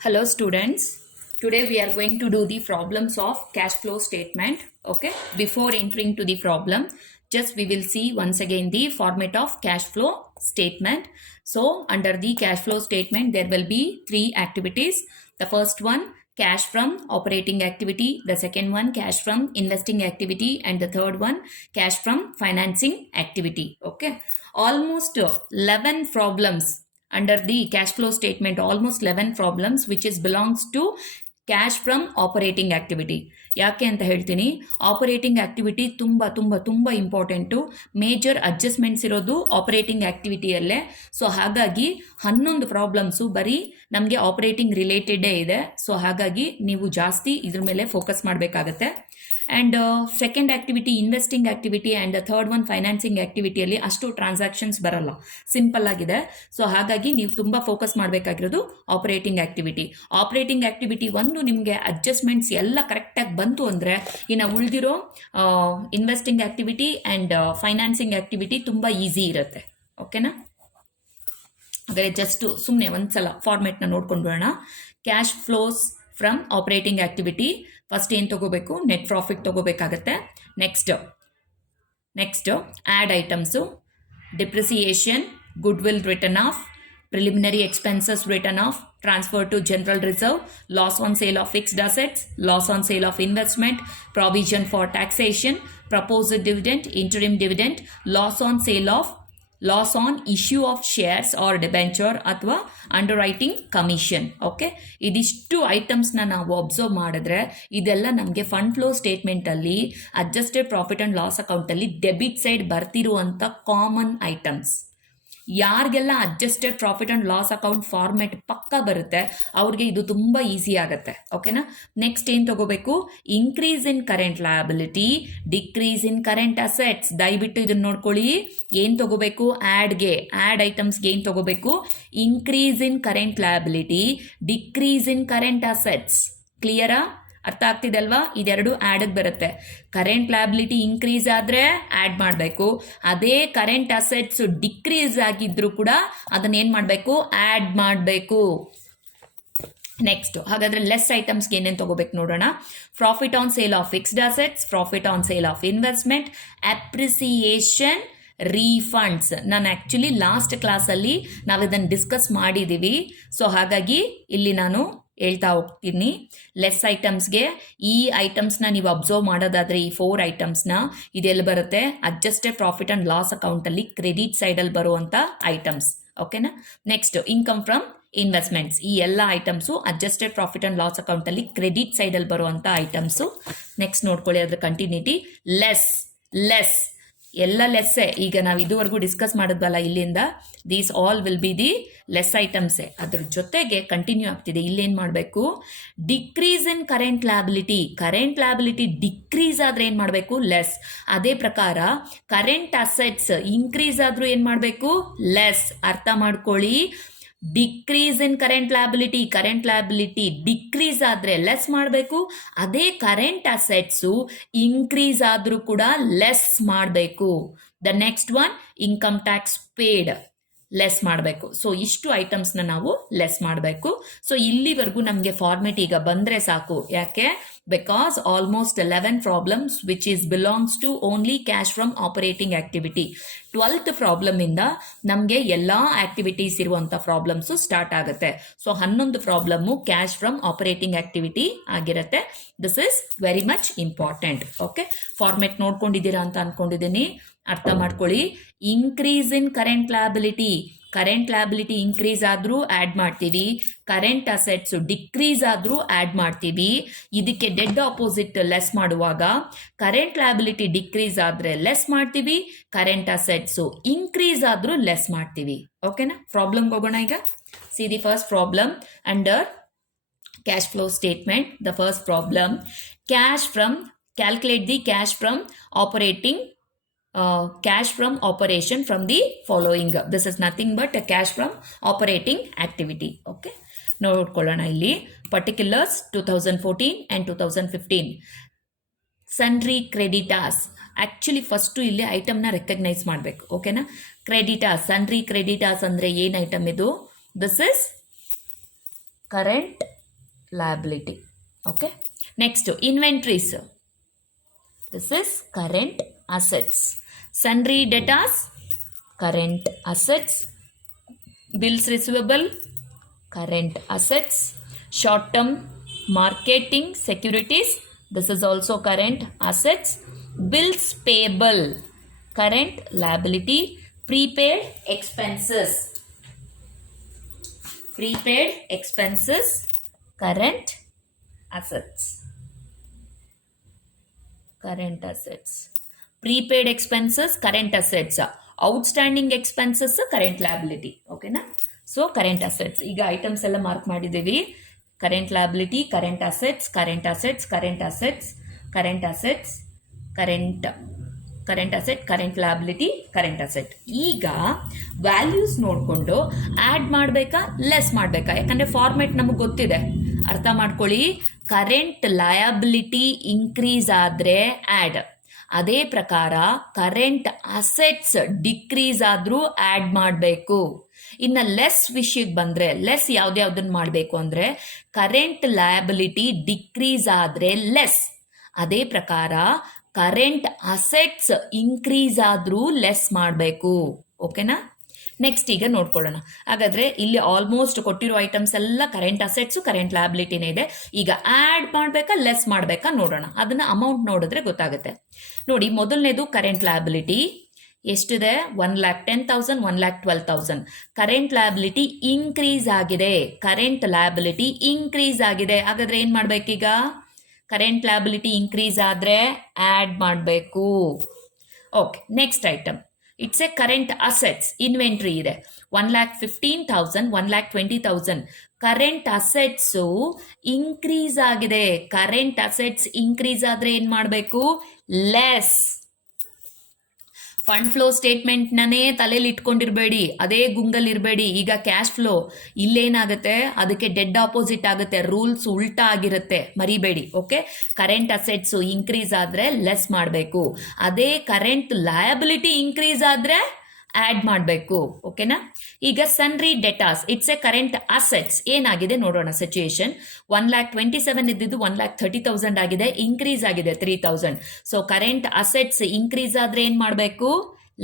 Hello students, today we are going to do the problems of cash flow statement. Okay, before entering to the problem, just we will see once again the format of cash flow statement. So under the cash flow statement, there will be three activities. The first one, cash from operating activity. The second one, cash from investing activity. And the third one, cash from financing activity. Okay, almost 11 problems under the cash flow statement, almost 11 problems which is belongs to cash from operating activity. ಯಾಕೆ ಅಂತ ಹೇಳ್ತೀನಿ, operating activity ತುಂಬ ತುಂಬ ತುಂಬ important. Major adjustments ಇರೋದು operating ಆಕ್ಟಿವಿಟಿಯಲ್ಲೇ. So ಹಾಗಾಗಿ 11 problems ಬರೀ ನಮಗೆ ಆಪರೇಟಿಂಗ್ ರಿಲೇಟೆಡೇ ಇದೆ. ಸೊ ಹಾಗಾಗಿ ನೀವು ಜಾಸ್ತಿ ಇದ್ರ ಮೇಲೆ ಫೋಕಸ್ ಮಾಡಬೇಕಾಗತ್ತೆ. And second activity investing activity and third one financing ಆಕ್ಟಿವಿಟಿಯಲ್ಲಿ ಅಷ್ಟು ಟ್ರಾನ್ಸಾಕ್ಷನ್ಸ್ ಬರಲ್ಲ, ಸಿಂಪಲ್ ಆಗಿದೆ. ಸೊ ಹಾಗಾಗಿ ನೀವು ತುಂಬ ಫೋಕಸ್ ಮಾಡಬೇಕಾಗಿರೋದು ಆಪರೇಟಿಂಗ್ ಆಕ್ಟಿವಿಟಿ. ಆಪರೇಟಿಂಗ್ ಆಕ್ಟಿವಿಟಿ ಒಂದು ನಿಮಗೆ ಅಡ್ಜಸ್ಟ್ಮೆಂಟ್ಸ್ ಎಲ್ಲ ಕರೆಕ್ಟಾಗಿ ಬಂತು ಅಂದರೆ ಇನ್ನು ಉಳಿದಿರೋ investing activity and financing activity ತುಂಬ ಈಸಿ ಇರುತ್ತೆ. ಓಕೆನಾ? ಹಾಗಾದರೆ ಜಸ್ಟ್ ಸುಮ್ಮನೆ ಒಂದ್ಸಲ ಫಾರ್ಮೆಟ್ನ ನೋಡ್ಕೊಂಡು ಬರೋಣ. Cash flows from operating activity. First ಏನು ತಗೋಬೇಕು? ನೆಟ್ ಪ್ರಾಫಿಟ್ ತಗೋಬೇಕಾಗತ್ತೆ. Next add items, depreciation, goodwill written off, preliminary expenses written off, transfer to general reserve, loss on sale of fixed assets, loss on sale of investment, provision for taxation, proposed dividend, interim dividend, loss on issue of shares or debenture ಅಥವಾ ಅಂಡರ್ರೈಟಿಂಗ್ commission. Okay, ಇದಿಷ್ಟು ಐಟಮ್ಸ್ನ ನಾವು observe ಮಾಡಿದ್ರೆ ಇದೆಲ್ಲ ನಮಗೆ fund flow ಸ್ಟೇಟ್ಮೆಂಟಲ್ಲಿ adjusted profit and loss ಅಕೌಂಟಲ್ಲಿ debit side ಬರ್ತಿರುವಂಥ common items. ಯಾರಿಗೆಲ್ಲ adjusted profit and loss account format ಪಕ್ಕ ಬರುತ್ತೆ ಅವ್ರಿಗೆ ಇದು ತುಂಬ ಈಸಿ ಆಗುತ್ತೆ. ಓಕೆನಾ? ನೆಕ್ಸ್ಟ್ ಏನು ತಗೋಬೇಕು? Increase in current liability, decrease in current assets. ದಯವಿಟ್ಟು ಇದನ್ನು ನೋಡ್ಕೊಳ್ಳಿ. ಏನು ತಗೋಬೇಕು? ಆ್ಯಡ್ ಐಟಮ್ಸ್ಗೆ ಏನು ತಗೋಬೇಕು? Increase in current liability, decrease in current assets. ಕ್ಲಿಯರಾ? ಅರ್ಥ ಆಗ್ತಿದೆ ಅಲ್ವಾ? ಇದೆರಡು ಆ್ಯಡಿಗೆ ಬರುತ್ತೆ. ಕರೆಂಟ್ ಲಯಬಿಲಿಟಿ ಇನ್ಕ್ರೀಸ್ ಆದರೆ ಆ್ಯಡ್ ಮಾಡಬೇಕು, ಅದೇ ಕರೆಂಟ್ ಅಸೆಟ್ಸ್ ಡಿಕ್ರೀಸ್ ಆಗಿದ್ರು ಕೂಡ ಅದನ್ನೇನು ಮಾಡಬೇಕು? ಆ್ಯಡ್ ಮಾಡಬೇಕು. ನೆಕ್ಸ್ಟ್ ಹಾಗಾದರೆ ಲೆಸ್ ಐಟಮ್ಸ್ಗೆ ಏನೇನು ತಗೋಬೇಕು ನೋಡೋಣ. Profit on sale of fixed assets, profit on sale of investment, appreciation, refunds. ನಾನು ಆ್ಯಕ್ಚುಲಿ ಲಾಸ್ಟ್ ಕ್ಲಾಸಲ್ಲಿ ನಾವು ಇದನ್ನು ಡಿಸ್ಕಸ್ ಮಾಡಿದ್ದೀವಿ. ಸೊ ಹಾಗಾಗಿ ಇಲ್ಲಿ ನಾನು ಹೇಳ್ತಾ ಹೋಗ್ತೀನಿ. ಲೆಸ್ ಐಟಮ್ಸ್ಗೆ ಈ ಐಟಮ್ಸ್ನ ನೀವು ಅಬ್ಸರ್ವ್ ಮಾಡೋದಾದರೆ ಈ 4 ಐಟಮ್ಸ್ನ ಇದೆಲ್ಲಿ ಬರುತ್ತೆ? ಅಡ್ಜಸ್ಟೆಡ್ ಪ್ರಾಫಿಟ್ ಆ್ಯಂಡ್ ಲಾಸ್ ಅಕೌಂಟಲ್ಲಿ ಕ್ರೆಡಿಟ್ ಸೈಡಲ್ಲಿ ಬರುವಂಥ ಐಟಮ್ಸ್. ಓಕೆನಾ? Next income from investments. ಈ ಎಲ್ಲ items adjusted profit and loss ಅಕೌಂಟಲ್ಲಿ ಕ್ರೆಡಿಟ್ ಸೈಡಲ್ಲಿ ಬರುವಂಥ ಐಟಮ್ಸು. ನೆಕ್ಸ್ಟ್ ನೋಡ್ಕೊಳ್ಳಿ ಅದ್ರ ಕಂಟಿನ್ಯೂಟಿ. ಲೆಸ್ ಎಲ್ಲ ಲೆಸ್ಸೇ. ಈಗ ನಾವು ಇದುವರೆಗೂ ಡಿಸ್ಕಸ್ ಮಾಡಿದ್ವಲ್ಲ ಇಲ್ಲಿಂದ, these all will be the less ಐಟಮ್ಸೇ. ಅದ್ರ ಜೊತೆಗೆ ಕಂಟಿನ್ಯೂ ಆಗ್ತಿದೆ. ಇಲ್ಲೇನು ಮಾಡಬೇಕು? Decrease in current liability decrease ಆದರೆ ಏನು ಮಾಡಬೇಕು? ಲೆಸ್. ಅದೇ ಪ್ರಕಾರ ಕರೆಂಟ್ ಅಸೆಟ್ಸ್ ಇನ್ಕ್ರೀಸ್ ಆದರೂ ಏನು ಮಾಡಬೇಕು? ಲೆಸ್. ಅರ್ಥ ಮಾಡ್ಕೊಳ್ಳಿ. Decrease in current liability decrease ಆದರೆ ಲೆಸ್ ಮಾಡಬೇಕು, ಅದೇ ಕರೆಂಟ್ ಅಸೆಟ್ಸು ಇನ್ಕ್ರೀಸ್ ಆದರೂ ಕೂಡ ಲೆಸ್ ಮಾಡಬೇಕು. The next one income tax paid, less ಮಾಡಬೇಕು. ಸೊ ಇಷ್ಟು ಐಟಮ್ಸ್ನ ನಾವು ಲೆಸ್ ಮಾಡಬೇಕು. ಸೊ ಇಲ್ಲಿವರೆಗೂ ನಮಗೆ ಫಾರ್ಮೆಟ್ ಈಗ ಬಂದರೆ ಸಾಕು. ಯಾಕೆ? Because almost 11 problems which is belongs to only cash from operating activity. 12th ಪ್ರಾಬ್ಲಮಿಂದ ನಮಗೆ ಎಲ್ಲ ಆಕ್ಟಿವಿಟೀಸ್ ಇರುವಂಥ ಪ್ರಾಬ್ಲಮ್ಸು ಸ್ಟಾರ್ಟ್ ಆಗುತ್ತೆ. So 11 problem cash from operating activity ಆಗಿರುತ್ತೆ. This is very much important. Okay, format ನೋಡ್ಕೊಂಡಿದ್ದೀರಾ ಅಂತ ಅನ್ಕೊಂಡಿದ್ದೀನಿ. ಅರ್ಥ ಮಾಡ್ಕೊಳ್ಳಿ. Increase in current liability increase ಆದರೂ ಆ್ಯಡ್ ಮಾಡ್ತೀವಿ, ಕರೆಂಟ್ ಅಸೆಟ್ಸ್ ಡಿಕ್ರೀಸ್ ಆದರೂ ಆ್ಯಡ್ ಮಾಡ್ತೀವಿ. ಇದಕ್ಕೆ ಡೆಡ್ ಆಪೋಸಿಟ್ ಲೆಸ್ ಮಾಡುವಾಗ ಕರೆಂಟ್ ಲಯಬಿಲಿಟಿ ಡಿಕ್ರೀಸ್ ಆದರೆ ಲೆಸ್ ಮಾಡ್ತೀವಿ, ಕರೆಂಟ್ ಅಸೆಟ್ಸು ಇನ್ಕ್ರೀಸ್ ಆದರೂ ಲೆಸ್ ಮಾಡ್ತೀವಿ. ಓಕೆನಾ? ಪ್ರಾಬ್ಲಮ್ಗೆ ಹೋಗೋಣ ಈಗ. See the first problem under cash flow statement. The first problem, calculate the cash from operation from the following. This is nothing but a cash from operating activity. Okay, ನೋಡ್ಕೊಳ್ಳೋಣ ಇಲ್ಲಿ. Particulars 2014 and 2015. Sundry creditors. Actually first ಇಲ್ಲಿ ಐಟಮ್ನ recognise ಮಾಡಬೇಕು. ಓಕೆನಾ? Creditors, sundry creditors ಅಂದರೆ ಏನು item ಇದು? This is current liability. Okay. Next, inventories. This is current assets. Sundry debtors, current assets. Bills receivable, current assets. Short-term marketing securities, this is also current assets. Bills payable, current liability. Prepaid expenses, prepaid expenses, current assets. Current assets. Prepaid expenses, current assets. Outstanding expenses, current liability. ಓಕೆನಾ? So current assets ಈಗ items ಎಲ್ಲ mark ಮಾಡಿದ್ದೀವಿ. Current liability, current assets, current assets, current assets, current assets, current asset, current liability, current asset. ಈಗ values ನೋಡಿಕೊಂಡು add ಮಾಡಬೇಕಾ less ಮಾಡಬೇಕಾ? ಯಾಕಂದರೆ format ನಮಗೆ ಗೊತ್ತಿದೆ, ಅರ್ಥ ಮಾಡ್ಕೊಳ್ಳಿ. ಕರೆಂಟ್ ಲಯಬಿಲಿಟಿ ಇನ್ಕ್ರೀಸ್ ಆದರೆ ಆ್ಯಡ್, ಅದೇ ಪ್ರಕಾರ ಕರೆಂಟ್ ಅಸೆಟ್ಸ್ ಡಿಕ್ರೀಸ್ ಆದರೂ ಆ್ಯಡ್ ಮಾಡಬೇಕು. ಇನ್ನು ಲೆಸ್ ವಿಷಯಕ್ಕೆ ಬಂದರೆ, ಲೆಸ್ ಯಾವ್ದ್ಯಾವ್ದನ್ನು ಮಾಡಬೇಕು ಅಂದರೆ ಕರೆಂಟ್ ಲಯಬಿಲಿಟಿ ಡಿಕ್ರೀಸ್ ಆದರೆ ಲೆಸ್, ಅದೇ ಪ್ರಕಾರ ಕರೆಂಟ್ ಅಸೆಟ್ಸ್ ಇನ್ಕ್ರೀಸ್ ಆದರೂ ಲೆಸ್ ಮಾಡಬೇಕು. ಓಕೆನಾ? ನೆಕ್ಸ್ಟ್ ಈಗ ನೋಡ್ಕೊಳ್ಳೋಣ. ಹಾಗಾದರೆ ಇಲ್ಲಿ ಆಲ್ಮೋಸ್ಟ್ ಕೊಟ್ಟಿರೋ ಐಟಮ್ಸ್ ಎಲ್ಲ ಕರೆಂಟ್ ಅಸೆಟ್ಸು ಕರೆಂಟ್ ಲಯಬಿಲಿಟಿನೇ ಇದೆ. ಈಗ ಆ್ಯಡ್ ಮಾಡಬೇಕಾ ಲೆಸ್ ಮಾಡಬೇಕಾ ನೋಡೋಣ. ಅದನ್ನು ಅಮೌಂಟ್ ನೋಡಿದ್ರೆ ಗೊತ್ತಾಗುತ್ತೆ. ನೋಡಿ, ಮೊದಲನೇದು ಕರೆಂಟ್ ಲಯಬಿಲಿಟಿ ಎಷ್ಟಿದೆ? 1,10,000, 1,12,000. ಕರೆಂಟ್ ಲಯಬಿಲಿಟಿ ಇನ್ಕ್ರೀಸ್ ಆಗಿದೆ, ಕರೆಂಟ್ ಲಯಬಿಲಿಟಿ ಇನ್ಕ್ರೀಸ್ ಆಗಿದೆ. ಹಾಗಾದರೆ ಏನು ಮಾಡಬೇಕೀಗ? ಕರೆಂಟ್ ಲಯಬಿಲಿಟಿ ಇನ್ಕ್ರೀಸ್ ಆದರೆ ಆ್ಯಡ್ ಮಾಡಬೇಕು. Okay, next item it's a current assets. Inventory ಇದೆ 1,15,000, 1,20,000. ಕರೆಂಟ್ ಅಸೆಟ್ಸು ಇನ್ಕ್ರೀಸ್ ಆಗಿದೆ. ಕರೆಂಟ್ ಅಸೆಟ್ಸ್ ಇನ್ಕ್ರೀಸ್ ಆದರೆ ಏನು ಮಾಡಬೇಕು? ಲೆಸ್. ಫಂಡ್ ಫ್ಲೋ ಸ್ಟೇಟ್ಮೆಂಟ್ನೇ ತಲೆಯಲ್ಲಿ ಇಟ್ಕೊಂಡಿರಬೇಡಿ, ಅದೇ ಗುಂಗಲ್ಲಿರಬೇಡಿ. ಈಗ ಕ್ಯಾಶ್ ಫ್ಲೋ ಇಲ್ಲೇನಾಗುತ್ತೆ, ಅದಕ್ಕೆ ಡೆಡ್ ಆಪೋಸಿಟ್ ಆಗುತ್ತೆ, ರೂಲ್ಸ್ ಉಲ್ಟಾ ಆಗಿರುತ್ತೆ, ಮರಿಬೇಡಿ. ಓಕೆ, ಕರೆಂಟ್ ಅಸೆಟ್ಸು ಇನ್ಕ್ರೀಸ್ ಆದರೆ ಲೆಸ್ ಮಾಡಬೇಕು, ಅದೇ ಕರೆಂಟ್ ಲಯಬಿಲಿಟಿ ಇನ್ಕ್ರೀಸ್ ಆದರೆ ಆ್ಯಡ್ ಮಾಡಬೇಕು. ಓಕೆನಾ? ಈಗ sundry debtors it's a current assets. ಏನಾಗಿದೆ ನೋಡೋಣ ಸಿಚುಯೇಷನ್. 1,27,000 ಇದ್ದಿದ್ದು 1,30,000 ಆಗಿದೆ, ಇನ್ಕ್ರೀಸ್ ಆಗಿದೆ 3,000. ಸೊ ಕರೆಂಟ್ ಅಸೆಟ್ಸ್ ಇನ್ಕ್ರೀಸ್ ಆದರೆ ಏನು ಮಾಡಬೇಕು?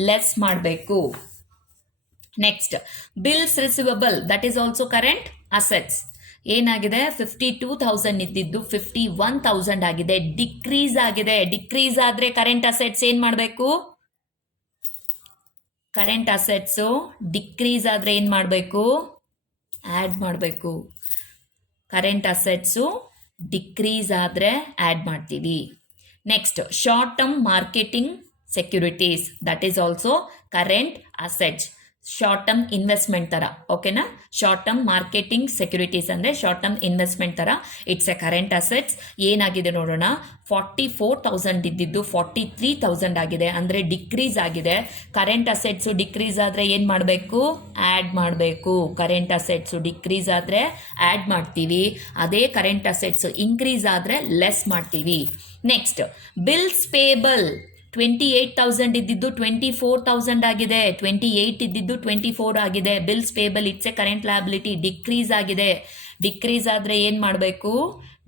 ಲೆಸ್ ಮಾಡಬೇಕು. Next, bills receivable, that is also current assets. ಏನಾಗಿದೆ? 52,000 ಇದ್ದಿದ್ದು 51,000 ಆಗಿದೆ, ಡಿಕ್ರೀಸ್ ಆಗಿದೆ. ಡಿಕ್ರೀಸ್ ಆದರೆ ಕರೆಂಟ್ ಅಸೆಟ್ಸ್ ಏನು ಮಾಡಬೇಕು? ಕರೆಂಟ್ ಅಸೆಟ್ಸು ಡಿಕ್ರೀಸ್ ಆದರೆ ಏನು ಮಾಡಬೇಕು? ಆ್ಯಡ್ ಮಾಡಬೇಕು. ಕರೆಂಟ್ ಅಸೆಟ್ಸು ಡಿಕ್ರೀಸ್ ಆದರೆ ಆ್ಯಡ್ ಮಾಡ್ತೀವಿ. Next, short term marketing securities, that is also current assets. Short term investment ಥರ. ಓಕೆನಾ? ಶಾರ್ಟ್ ಟರ್ಮ್ ಮಾರ್ಕೆಟಿಂಗ್ ಸೆಕ್ಯೂರಿಟೀಸ್ ಅಂದರೆ ಶಾರ್ಟ್ ಟರ್ಮ್ ಇನ್ವೆಸ್ಟ್ಮೆಂಟ್ ಥರ. It's a current assets. ಏನಾಗಿದೆ ನೋಡೋಣ. 44,000 ಇದ್ದಿದ್ದು 43,000 ಆಗಿದೆ, ಅಂದರೆ ಡಿಕ್ರೀಸ್ ಆಗಿದೆ. ಕರೆಂಟ್ ಅಸೆಟ್ಸು ಡಿಕ್ರೀಸ್ ಆದರೆ ಏನು ಮಾಡಬೇಕು? ಆ್ಯಡ್ ಮಾಡಬೇಕು. ಕರೆಂಟ್ ಅಸೆಟ್ಸು ಡಿಕ್ರೀಸ್ ಆದರೆ ಆ್ಯಡ್ ಮಾಡ್ತೀವಿ, ಅದೇ ಕರೆಂಟ್ ಅಸೆಟ್ಸು ಇನ್ಕ್ರೀಸ್ ಆದರೆ ಲೆಸ್ ಮಾಡ್ತೀವಿ. Next, bills payable. 28,000 ಇದ್ದಿದ್ದು 24,000 ಆಗಿದೆ, 28 ಇದ್ದಿದ್ದು 24 ಆಗಿದೆ. Bills payable it's a current liability, decrease ಆಗಿದೆ. ಡಿಕ್ರೀಸ್ ಆದರೆ ಏನು ಮಾಡಬೇಕು?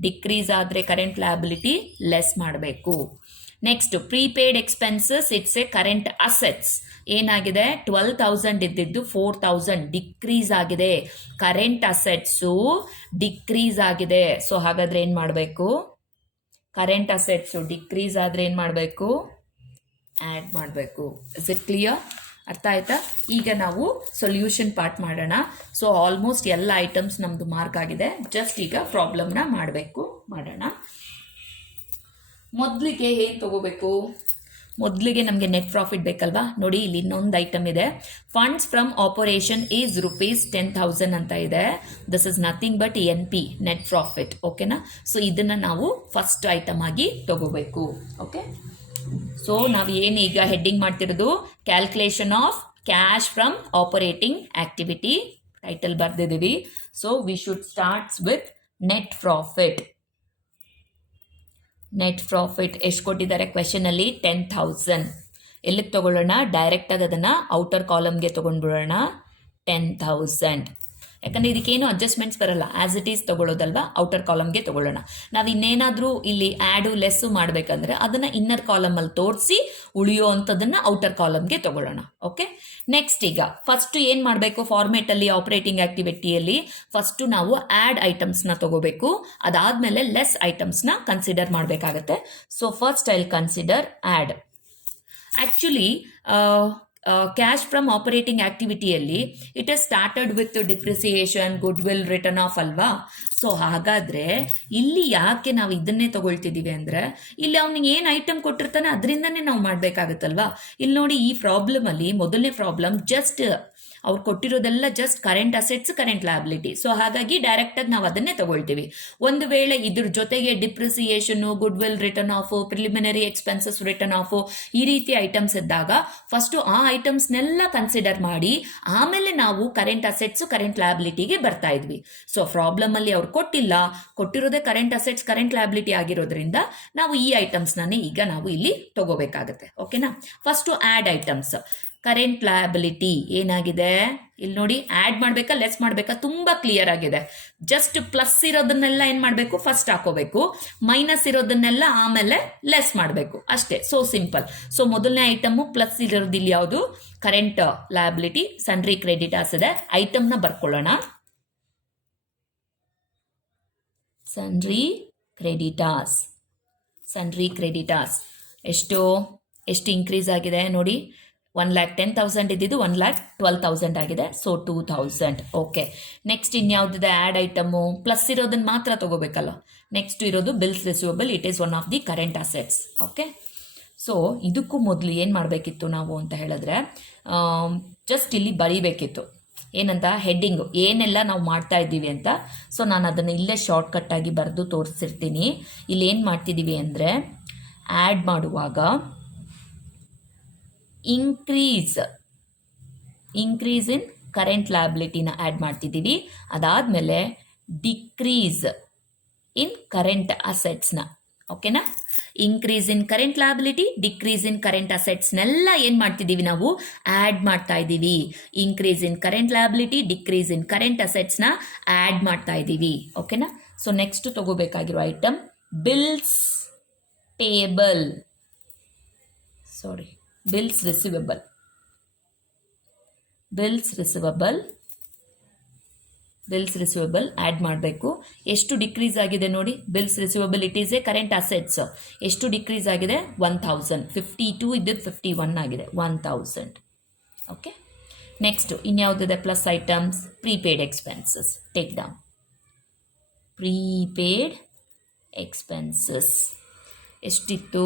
ಡಿಕ್ರೀಸ್ ಆದರೆ ಕರೆಂಟ್ ಲಯಬಿಲಿಟಿ ಲೆಸ್ ಮಾಡಬೇಕು. Next, prepaid expenses it's a current assets. ಏನಾಗಿದೆ? 12,000 ಇದ್ದಿದ್ದು 4,000, ಡಿಕ್ರೀಸ್ ಆಗಿದೆ. ಕರೆಂಟ್ ಅಸೆಟ್ಸು ಡಿಕ್ರೀಸ್ ಆಗಿದೆ. ಸೊ ಹಾಗಾದರೆ ಏನು ಮಾಡಬೇಕು? ಕರೆಂಟ್ ಅಸೆಟ್ಸು ಡಿಕ್ರೀಸ್ ಆದರೆ ಏನು ಮಾಡಬೇಕು? ಆ್ಯಡ್ ಮಾಡಬೇಕು. Is it clear? ಅರ್ಥ ಆಯ್ತಾ? ಈಗ ನಾವು ಸೊಲ್ಯೂಷನ್ ಪಾರ್ಟ್ ಮಾಡೋಣ. ಸೊ ಆಲ್ಮೋಸ್ಟ್ ಎಲ್ಲ ಐಟಮ್ಸ್ ನಮ್ಮದು ಮಾರ್ಕ್ ಆಗಿದೆ. ಜಸ್ಟ್ ಈಗ ಪ್ರಾಬ್ಲಮ್ನ ಮಾಡೋಣ. ಮೊದಲಿಗೆ ಏನು ತಗೋಬೇಕು? ಮೊದಲಿಗೆ ನಮಗೆ ನೆಟ್ ಪ್ರಾಫಿಟ್ ಬೇಕಲ್ವಾ? ನೋಡಿ, ಇಲ್ಲಿ ಇನ್ನೊಂದು ಐಟಮ್ ಇದೆ. ಫಂಡ್ಸ್ ಫ್ರಮ್ ಆಪರೇಷನ್ ಈಸ್ ₹10,000 ಅಂತ ಇದೆ. This is nothing but NP, net profit. ಓಕೆನಾ? ಸೊ ಇದನ್ನು ನಾವು ಫಸ್ಟ್ ಐಟಮ್ ಆಗಿ ತಗೋಬೇಕು. ಓಕೆ, ಸೊ ನಾವು ಏನೀಗ ಹೆಡ್ಡಿಂಗ್ ಮಾಡ್ತಿರೋದು calculation of cash from operating activity title ಬರ್ದಿದ್ದೀವಿ. So we should starts with net profit. Net profit ಎಷ್ಟು ಕೊಟ್ಟಿದ್ದಾರೆ ಕ್ವೆಶನಲ್ಲಿ? 10,000. ಎಲ್ಲಿಗೆ ತಗೊಳ್ಳೋಣ? ಡೈರೆಕ್ಟಾಗಿ ಅದನ್ನು ಔಟರ್ ಕಾಲಮ್ಗೆ ತೊಗೊಂಡ್ಬಿಡೋಣ. 10,000. ಯಾಕಂದರೆ ಇದಕ್ಕೇನು ಅಡ್ಜಸ್ಟ್ಮೆಂಟ್ಸ್ ಬರಲ್ಲ, ಆ್ಯಸ್ ಇಟ್ ಈಸ್ ತೊಗೊಳ್ಳೋದಲ್ವಾ, ಔಟರ್ ಕಾಲಮ್ಗೆ ತೊಗೊಳ್ಳೋಣ. ನಾವು ಇನ್ನೇನಾದರೂ ಇಲ್ಲಿ ಆ್ಯಡು ಲೆಸ್ಸು ಮಾಡಬೇಕಂದ್ರೆ ಅದನ್ನು ಇನ್ನರ್ ಕಾಲಮಲ್ಲಿ ತೋರಿಸಿ ಉಳಿಯೋ ಅಂಥದ್ದನ್ನು ಔಟರ್ ಕಾಲಮ್ಗೆ ತೊಗೊಳ್ಳೋಣ. ಓಕೆ, ನೆಕ್ಸ್ಟ್ ಈಗ ಫಸ್ಟು ಏನು ಮಾಡಬೇಕು, ಫಾರ್ಮೇಟಲ್ಲಿ ಆಪರೇಟಿಂಗ್ ಆ್ಯಕ್ಟಿವಿಟಿಯಲ್ಲಿ ಫಸ್ಟು ನಾವು ಆ್ಯಡ್ ಐಟಮ್ಸ್ನ ತೊಗೋಬೇಕು, ಅದಾದಮೇಲೆ ಲೆಸ್ ಐಟಮ್ಸ್ನ ಕನ್ಸಿಡರ್ ಮಾಡಬೇಕಾಗತ್ತೆ. So first I will consider add. Actually cash from operating ಆ್ಯಕ್ಟಿವಿಟಿಯಲ್ಲಿ it is started with depreciation, goodwill, written off ಅಲ್ವಾ. ಸೊ ಹಾಗಾದರೆ ಇಲ್ಲಿ ಯಾಕೆ ನಾವು ಇದನ್ನೇ ತಗೊಳ್ತಿದ್ದೀವಿ ಅಂದರೆ, ಇಲ್ಲಿ ಅವ್ನಿಗೆ ಏನು ಐಟಮ್ ಕೊಟ್ಟಿರ್ತಾನೆ ಅದರಿಂದನೇ ನಾವು ಮಾಡಬೇಕಾಗುತ್ತಲ್ವಾ. ಇಲ್ಲಿ ನೋಡಿ, ಈ ಪ್ರಾಬ್ಲಮಲ್ಲಿ ಮೊದಲನೇ ಪ್ರಾಬ್ಲಮ್ ಜಸ್ಟ್ ಅವ್ರು ಕೊಟ್ಟಿರೋದೆಲ್ಲ just current assets, current liability. So ಹಾಗಾಗಿ ಡೈರೆಕ್ಟಾಗಿ ನಾವು ಅದನ್ನೇ ತಗೊಳ್ತೀವಿ. ಒಂದು ವೇಳೆ ಇದ್ರ ಜೊತೆಗೆ depreciation, goodwill written off, preliminary expenses written off, ಈ ರೀತಿ ಐಟಮ್ಸ್ ಇದ್ದಾಗ ಫಸ್ಟು ಆ ಐಟಮ್ಸ್ನೆಲ್ಲ ಕನ್ಸಿಡರ್ ಮಾಡಿ ಆಮೇಲೆ ನಾವು ಕರೆಂಟ್ ಅಸೆಟ್ಸು, ಕರೆಂಟ್ ಲಯಬಿಲಿಟಿಗೆ ಬರ್ತಾ ಇದ್ವಿ. ಸೊ ಪ್ರಾಬ್ಲಮಲ್ಲಿ ಅವ್ರು ಕೊಟ್ಟಿರೋದೇ ಕರೆಂಟ್ ಅಸೆಟ್ಸ್, ಕರೆಂಟ್ ಲಯಬಿಲಿಟಿ ಆಗಿರೋದ್ರಿಂದ ನಾವು ಈ ಐಟಮ್ಸ್ನೇ ಈಗ ನಾವು ಇಲ್ಲಿ ತಗೋಬೇಕಾಗತ್ತೆ. ಓಕೆನಾ. First add items. Current liability ಏನಾಗಿದೆ ಇಲ್ಲಿ ನೋಡಿ, ಆ್ಯಡ್ ಮಾಡಬೇಕಾ ಲೆಸ್ ಮಾಡಬೇಕಾ ತುಂಬ ಕ್ಲಿಯರ್ ಆಗಿದೆ. ಜಸ್ಟ್ ಪ್ಲಸ್ ಇರೋದನ್ನೆಲ್ಲ ಏನು ಮಾಡಬೇಕು, ಫಸ್ಟ್ ಹಾಕೋಬೇಕು, ಮೈನಸ್ ಇರೋದನ್ನೆಲ್ಲ ಆಮೇಲೆ ಲೆಸ್ ಮಾಡಬೇಕು, ಅಷ್ಟೇ. So simple. ಸೊ ಮೊದಲನೇ ಐಟಮು ಪ್ಲಸ್ ಇರೋದು ಇಲ್ಲಿ ಯಾವುದು, ಕರೆಂಟ್ ಲಯಬಿಲಿಟಿ, ಸನ್ರಿ ಕ್ರೆಡಿಟಾರ್ಸ್ ಇದೆ. ಐಟಮ್ನ ಬರ್ಕೊಳ್ಳೋಣ, ಸನ್ರಿ ಕ್ರೆಡಿಟಾರ್ಸ್. ಸನ್ರಿ ಕ್ರೆಡಿಟಾರ್ಸ್ ಎಷ್ಟು ಇನ್ಕ್ರೀಸ್ ಆಗಿದೆ ನೋಡಿ, 1,10,000 ಇದ್ದಿದ್ದು 1,12,000 ಆಗಿದೆ. ಸೊ 2,000. ಓಕೆ, ನೆಕ್ಸ್ಟ್ ಇನ್ಯಾವುದಿದೆ ಆ್ಯಡ್ ಐಟಮು, ಪ್ಲಸ್ ಇರೋದನ್ನು ಮಾತ್ರ ತಗೋಬೇಕಲ್ಲ. ನೆಕ್ಸ್ಟ್ ಇರೋದು bills receivable, it is one of the current assets. Okay, so ಇದಕ್ಕೂ ಮೊದಲು ಏನು ಮಾಡಬೇಕಿತ್ತು ನಾವು ಅಂತ ಹೇಳಿದ್ರೆ, ಜಸ್ಟ್ ಇಲ್ಲಿ ಬರೀಬೇಕಿತ್ತು ಏನಂತ, ಹೆಡ್ಡಿಂಗು ಏನೆಲ್ಲ ನಾವು ಮಾಡ್ತಾ ಇದ್ದೀವಿ ಅಂತ. ಸೊ ನಾನು ಅದನ್ನು ಇಲ್ಲೇ ಶಾರ್ಟ್ಕಟ್ಟಾಗಿ ಬರೆದು ತೋರಿಸಿರ್ತೀನಿ. ಇಲ್ಲಿ ಏನು ಮಾಡ್ತಿದ್ದೀವಿ ಅಂದರೆ, ಆ್ಯಡ್ ಮಾಡುವಾಗ ಇನ್ಕ್ರೀಸ್ ಇನ್ ಕರೆಂಟ್ ಲಯಬಿಲಿಟಿನ ಆ್ಯಡ್ ಮಾಡ್ತಿದ್ದೀವಿ. ಅದಾದಮೇಲೆ ಡಿಕ್ರೀಸ್ ಇನ್ ಕರೆಂಟ್ ಅಸೆಟ್ಸ್ನ. ಓಕೆನಾ. Increase in current liability, decrease in current ಅಸೆಟ್ಸ್ನೆಲ್ಲ ಏನು ಮಾಡ್ತಿದ್ದೀವಿ ನಾವು, ಆ್ಯಡ್ ಮಾಡ್ತಾ ಇದ್ದೀವಿ. Increase in current liability, decrease in current ಅಸೆಟ್ಸ್ನ ಆ್ಯಡ್ ಮಾಡ್ತಾ ಇದ್ದೀವಿ. ಓಕೆನಾ. ಸೊ ನೆಕ್ಸ್ಟ್ ತಗೋಬೇಕಾಗಿರೋ item bills payable, sorry bills receivable. Bills receivable add ಮಾಡಬೇಕು. ಎಷ್ಟು ಡಿಕ್ರೀಸ್ ಆಗಿದೆ ನೋಡಿ, bills receivable it is a current assets. ಎಷ್ಟು ಡಿಕ್ರೀಸ್ ಆಗಿದೆ, 1,000. 52 ಇದ್ದದ್ದು 51 ಆಗಿದೆ, 1,000. ಓಕೆ, ನೆಕ್ಸ್ಟ್ ಇನ್ಯಾವುದಿದೆ plus items, prepaid expenses. Take down prepaid expenses. ಎಷ್ಟಿತ್ತು,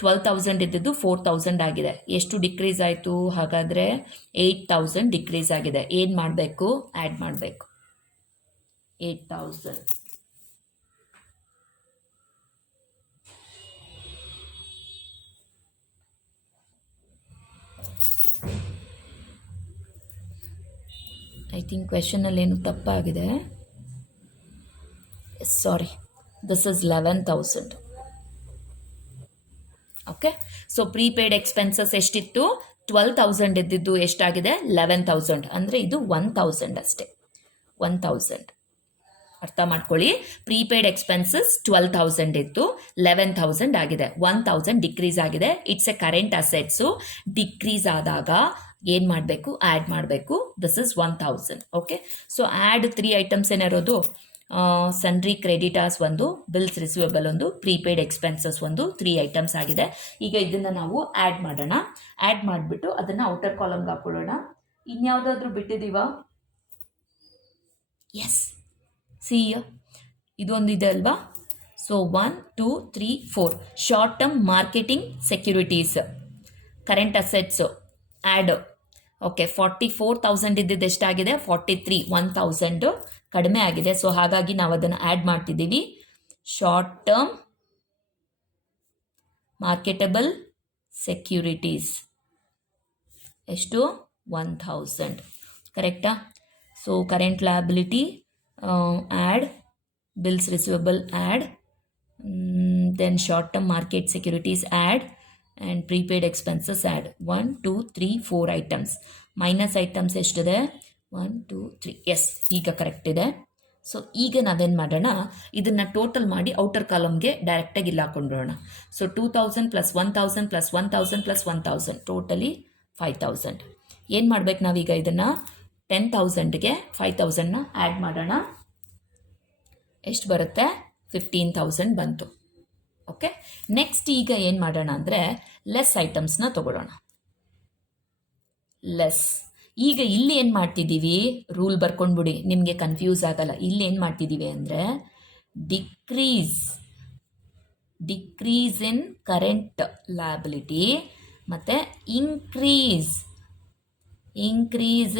12,000 ಇದ್ದದ್ದು 4,000 ಆಗಿದೆ. ಎಷ್ಟು ಡಿಕ್ರೀಸ್ ಆಯಿತು ಹಾಗಾದರೆ, 8,000 ಡಿಕ್ರೀಸ್ ಆಗಿದೆ. ಏನು ಮಾಡಬೇಕು, ಆ್ಯಡ್ ಮಾಡಬೇಕು 8,000. ಐ ಥಿಂಕ್ ಕ್ವೆಶನಲ್ಲಿ ಏನು ತಪ್ಪಾಗಿದೆ. Sorry, this is 11,000. Okay, so prepaid expenses ಎಷ್ಟಿತ್ತು, 12,000 ಇದ್ದಿದ್ದು ಎಷ್ಟಾಗಿದೆ, 11,000. ಅಂದರೆ ಇದು 1,000 ಅಷ್ಟೇ, 1,000. ಅರ್ಥ ಮಾಡ್ಕೊಳ್ಳಿ. ಪ್ರೀಪೇಯ್ಡ್ ಎಕ್ಸ್ಪೆನ್ಸಸ್ 12,000 ಇತ್ತು, 11,000 ಆಗಿದೆ, 1,000 ಡಿಕ್ರೀಸ್ ಆಗಿದೆ. It's a current assets. Decrease ಆದಾಗ ಏನು ಮಾಡಬೇಕು, ಆ್ಯಡ್ ಮಾಡಬೇಕು. This is 1,000. Okay, so add 3 items ಏನಿರೋದು, ಸನ್ರಿ ಕ್ರೆಡಿಟಾರ್ಸ್ ಒಂದು, ಬಿಲ್ಸ್ ರಿಸೀವಬಲ್ ಒಂದು, ಪ್ರೀಪೇಯ್ಡ್ ಎಕ್ಸ್ಪೆನ್ಸಸ್ ಒಂದು, 3 ಐಟಮ್ಸ್ ಆಗಿದೆ. ಈಗ ಇದನ್ನು ನಾವು ಆ್ಯಡ್ ಮಾಡೋಣ. ಆ್ಯಡ್ ಮಾಡಿಬಿಟ್ಟು ಅದನ್ನು ಔಟರ್ ಕಾಲಮ್ಗೆ ಹಾಕೊಳ್ಳೋಣ. ಇನ್ಯಾವುದಾದ್ರೂ ಬಿಟ್ಟಿದ್ದೀವಾ, ಎಸ್ ಸಿ ಇದೊಂದು ಇದೆ ಅಲ್ವಾ. So 1 2 3 4 short term marketing securities, current assets add. Okay, 44,000 ಇದ್ದಿದ್ದು ಎಷ್ಟಾಗಿದೆ, 43, 1,000 ಕಡಿಮೆ ಆಗಿದೆ. ಸೊ ಹಾಗಾಗಿ ನಾವು ಅದನ್ನು ಆ್ಯಡ್ ಮಾಡ್ತಿದ್ದೀವಿ. ಶಾರ್ಟ್ ಟರ್ಮ್ ಮಾರ್ಕೆಟಬಲ್ ಸೆಕ್ಯೂರಿಟೀಸ್ ಎಷ್ಟು, 1,000. ಕರೆಕ್ಟಾ. So current liability add, bills receivable add, then short term market securities add, and prepaid expenses add. 1 2 3 4 items. Minus items ಎಷ್ಟಿದೆ, 1 2 3 ಎಸ್, ಈಗ ಕರೆಕ್ಟ್ ಇದೆ. ಸೊ ಈಗ ನಾವೇನು ಮಾಡೋಣ, ಇದನ್ನು ಟೋಟಲ್ ಮಾಡಿ ಔಟರ್ ಕಾಲಮ್ಗೆ ಡೈರೆಕ್ಟಾಗಿ ಇಲ್ಲಿ ಹಾಕೊಂಡ್ಬಿಡೋಣ. So 2000 plus 1000 plus 1000 plus 1000 totally 5000. ಏನು ಮಾಡ್ಬೇಕು ನಾವೀಗ, ಇದನ್ನು 10,000ಗೆ 5,000ನ ಆ್ಯಡ್ ಮಾಡೋಣ. ಎಷ್ಟು ಬರುತ್ತೆ? 15,000 ಬಂತು. ಓಕೆ, ನೆಕ್ಸ್ಟ್ ಈಗ ಏನು ಮಾಡೋಣ ಅಂದರೆ ಲೆಸ್ ಐಟಮ್ಸ್ನ ತಗೊಳ್ಳೋಣ. ಲೆಸ್, ಈಗ ಇಲ್ಲಿ ಏನು ಮಾಡ್ತಿದ್ದೀವಿ, ರೂಲ್ ಬರ್ಕೊಂಡ್ಬಿಡಿ, ನಿಮಗೆ ಕನ್ಫ್ಯೂಸ್ ಆಗಲ್ಲ. ಇಲ್ಲಿ ಏನು ಮಾಡ್ತಿದ್ದೀವಿ ಅಂದರೆ ಡಿಕ್ರೀಸ್ ಇನ್ ಕರೆಂಟ್ ಲಯಬಿಲಿಟಿ ಮತ್ತು ಇನ್ಕ್ರೀಸ್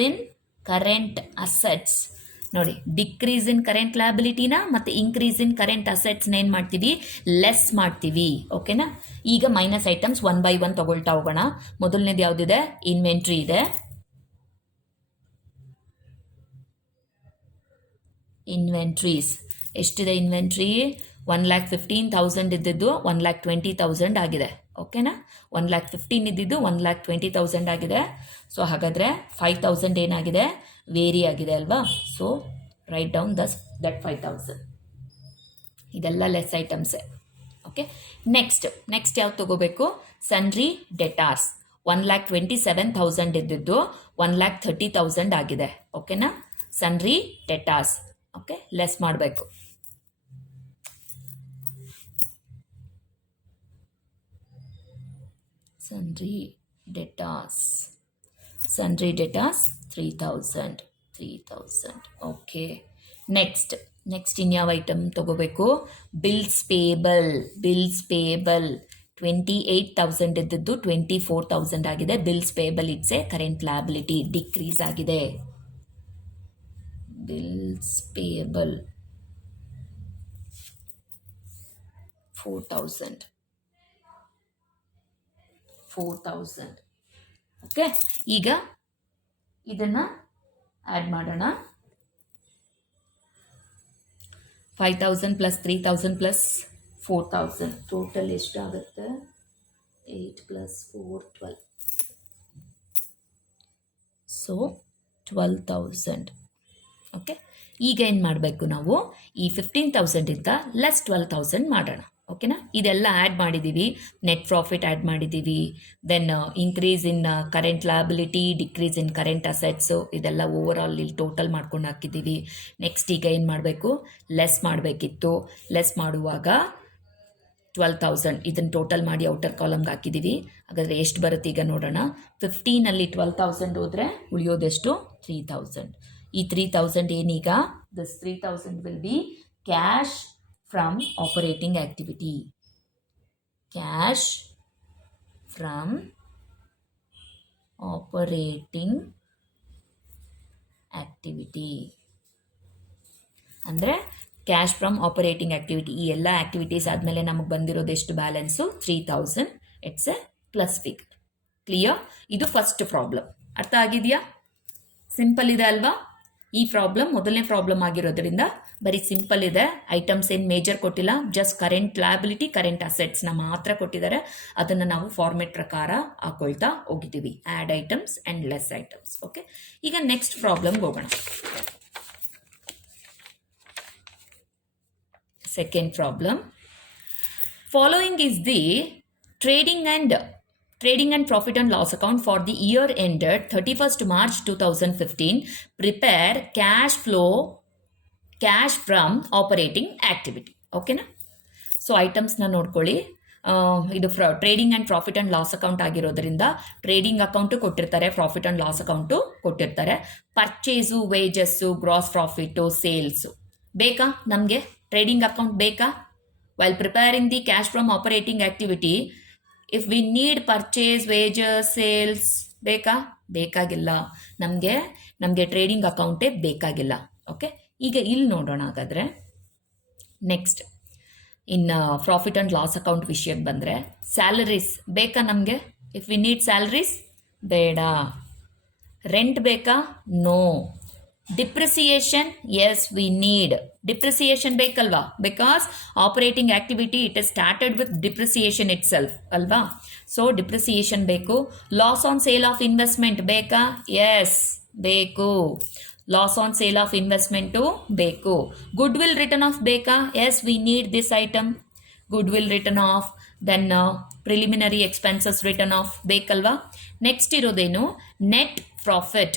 ಇನ್ ಕರೆಂಟ್ ಅಸೆಟ್ಸ್. ನೋಡಿ, ಡಿಕ್ರೀಸ್ ಇನ್ ಕರೆಂಟ್ ಲಯಬಿಲಿಟಿನ ಮತ್ತು ಇನ್ಕ್ರೀಸ್ ಇನ್ ಕರೆಂಟ್ ಅಸೆಟ್ಸ್ನ ಏನು ಮಾಡ್ತೀವಿ, ಲೆಸ್ ಮಾಡ್ತೀವಿ. ಓಕೆನಾ? ಈಗ ಮೈನಸ್ ಐಟಮ್ಸ್ 1 by 1 ತಗೊಳ್ತಾ ಹೋಗೋಣ. ಮೊದಲನೇದು ಯಾವುದಿದೆ? ಇನ್ವೆಂಟ್ರಿ ಇದೆ. ಇನ್ವೆಂಟ್ರೀಸ್ ಎಷ್ಟಿದೆ? ಇನ್ವೆಂಟ್ರಿ 1,15,000 ಇದ್ದಿದ್ದು 1,20,000 ಆಗಿದೆ. ಓಕೆನಾ? 1,15,000 ಇದ್ದಿದ್ದು 1,20,000 ಆಗಿದೆ. ಸೊ ಹಾಗಾದರೆ 5,000 ಏನಾಗಿದೆ? ವೇರಿ ಆಗಿದೆ ಅಲ್ವಾ? So write down that 5,000. ಇದೆಲ್ಲ ಲೆಸ್ ಐಟಮ್ಸೇ. ಓಕೆ, ನೆಕ್ಸ್ಟ್ ಯಾವ್ದು ತಗೋಬೇಕು? ಸನ್ರಿ ಡೆಟಾರ್ಸ್ 1,27,000 ಇದ್ದಿದ್ದು 1,30,000 ಆಗಿದೆ. ಓಕೆನಾ? Sundry debtors. ಓಕೆ, ಲೆಸ್ ಮಾಡಬೇಕು. Sundry debtors 3,000. ಓಕೆ, ನೆಕ್ಸ್ಟ್ ಇನ್ಯಾವ ಐಟಮ್ ತಗೋಬೇಕು? ಬಿಲ್ಸ್ ಪೇಬಲ್ 28,000 ಇದ್ದದ್ದು 24,000 ಆಗಿದೆ. Bills payable it's a current liability, decrease ಆಗಿದೆ. Bills payable 4,000. ಓಕೆ, ಈಗ ಇದನ್ನು ಆ್ಯಡ್ ಮಾಡೋಣ. 5,000 ಪ್ಲಸ್ 3,000 ಪ್ಲಸ್ 4,000 ಟೋಟಲ್ ಎಷ್ಟಾಗುತ್ತೆ? 8 ಪ್ಲಸ್ 4 12. ಸೊ 12,000. ಓಕೆ, ಈಗ ಏನು ಮಾಡಬೇಕು ನಾವು? ಈ 15,000ಇಂದ ಲೆಸ್ 12,000 ಮಾಡೋಣ. ಓಕೆನಾ? ಇದೆಲ್ಲ ಆ್ಯಡ್ ಮಾಡಿದ್ದೀವಿ. ನೆಟ್ ಪ್ರಾಫಿಟ್ ಆ್ಯಡ್ ಮಾಡಿದ್ದೀವಿ. Then increase in current liability, decrease in current assets, ಇದೆಲ್ಲ ಓವರ್ ಆಲ್ ಇಲ್ಲಿ ಟೋಟಲ್ ಮಾಡ್ಕೊಂಡು ಹಾಕಿದ್ದೀವಿ. ನೆಕ್ಸ್ಟ್ ಈಗ ಏನು ಮಾಡಬೇಕು? ಲೆಸ್ ಮಾಡಬೇಕಿತ್ತು. ಲೆಸ್ ಮಾಡುವಾಗ 12,000 ಇದನ್ನು ಟೋಟಲ್ ಮಾಡಿ ಔಟರ್ ಕಾಲಮ್ಗೆ ಹಾಕಿದ್ದೀವಿ. ಹಾಗಾದರೆ ಎಷ್ಟು ಬರುತ್ತೆ ಈಗ ನೋಡೋಣ. 15ಅಲ್ಲಿ 12,000 ಹೋದರೆ ಉಳಿಯೋದೆಷ್ಟು? 3,000. ಈ 3,000 ಏನೀಗ? This 3,000 will be cash from operating activity. Cash from operating activity. ಅಂದರೆ ಕ್ಯಾಶ್ ಫ್ರಮ್ ಆಪರೇಟಿಂಗ್ ಆಕ್ಟಿವಿಟಿ. ಈ ಎಲ್ಲ ಆಕ್ಟಿವಿಟೀಸ್ ಆದಮೇಲೆ ನಮಗೆ ಬಂದಿರೋದು ಎಷ್ಟು balance? 3,000. It's A plus figure. Clear? ಇದು ಫಸ್ಟ್ ಪ್ರಾಬ್ಲಮ್. ಅರ್ಥ ಆಗಿದೆಯಾ? ಸಿಂಪಲ್ ಇದೆ ಅಲ್ವಾ? ಈ ಪ್ರಾಬ್ಲಮ್ ಮೊದಲನೇ ಪ್ರಾಬ್ಲಮ್ ಆಗಿರೋದ್ರಿಂದ ಬರೀ ಸಿಂಪಲ್ ಇದೆ. ಐಟಮ್ಸ್ ಏನು ಮೇಜರ್ ಕೊಟ್ಟಿಲ್ಲ, ಜಸ್ಟ್ ಕರೆಂಟ್ ಲಯಬಿಲಿಟಿ, ಕರೆಂಟ್ ಅಸೆಟ್ಸ್ನ ಮಾತ್ರ ಕೊಟ್ಟಿದ್ದಾರೆ. ಅದನ್ನು ನಾವು ಫಾರ್ಮೆಟ್ ಪ್ರಕಾರ ಹಾಕೊಳ್ತಾ ಹೋಗಿದ್ದೀವಿ. Add items and less items. Okay, ಈಗ ನೆಕ್ಸ್ಟ್ ಪ್ರಾಬ್ಲಮ್ಗೆ ಹೋಗೋಣ. Second problem. Following is the trading and profit and loss account for the year ended 31st March 2015. Prepare cash from operating activity. ಓಕೆನಾ? ಸೊ ಐಟಮ್ಸ್ನ ನೋಡ್ಕೊಳ್ಳಿ. ಇದು trading and profit and loss account ಆಗಿರೋದ್ರಿಂದ trading account ಕೊಟ್ಟಿರ್ತಾರೆ, profit and loss account ಕೊಟ್ಟಿರ್ತಾರೆ. Purchase, wages, gross profit, sales ಬೇಕಾ ನಮಗೆ? Trading account ಬೇಕಾ? While preparing the cash from operating activity, if we need purchase, wages, sales ಬೇಕಾಗಿಲ್ಲ. ನಮಗೆ trading ಅಕೌಂಟೇ ಬೇಕಾಗಿಲ್ಲ. Okay, ಈಗ ಇಲ್ಲಿ ನೋಡೋಣ. ಹಾಗಾದರೆ ನೆಕ್ಸ್ಟ್ ಇನ್ನು ಪ್ರಾಫಿಟ್ ಆ್ಯಂಡ್ ಲಾಸ್ ಅಕೌಂಟ್ ವಿಷಯಕ್ಕೆ ಬಂದರೆ, ಸ್ಯಾಲರೀಸ್ ಬೇಕಾ ನಮಗೆ? ಇಫ್ ವಿ ನೀಡ್ ಸ್ಯಾಲರೀಸ್ ಬೇಡ. ರೆಂಟ್ ಬೇಕಾ? No. Depreciation, yes we need. Depreciation ಬೇಕಲ್ವಾ? Because operating activity it is started with depreciation itself ಅಲ್ವಾ? ಸೊ ಡಿಪ್ರಿಸಿಯೇಷನ್ ಬೇಕು. Loss on sale of investment ಬೇಕಾ? ಎಸ್ ಬೇಕು. Loss on sale of investment ಬೇಕು. Goodwill written off ಬೇಕಾ? Yes, we need this item. Goodwill written off, then preliminary expenses written off ಬೇಕಲ್ವಾ. Next ಇರೋದೇನು? Net profit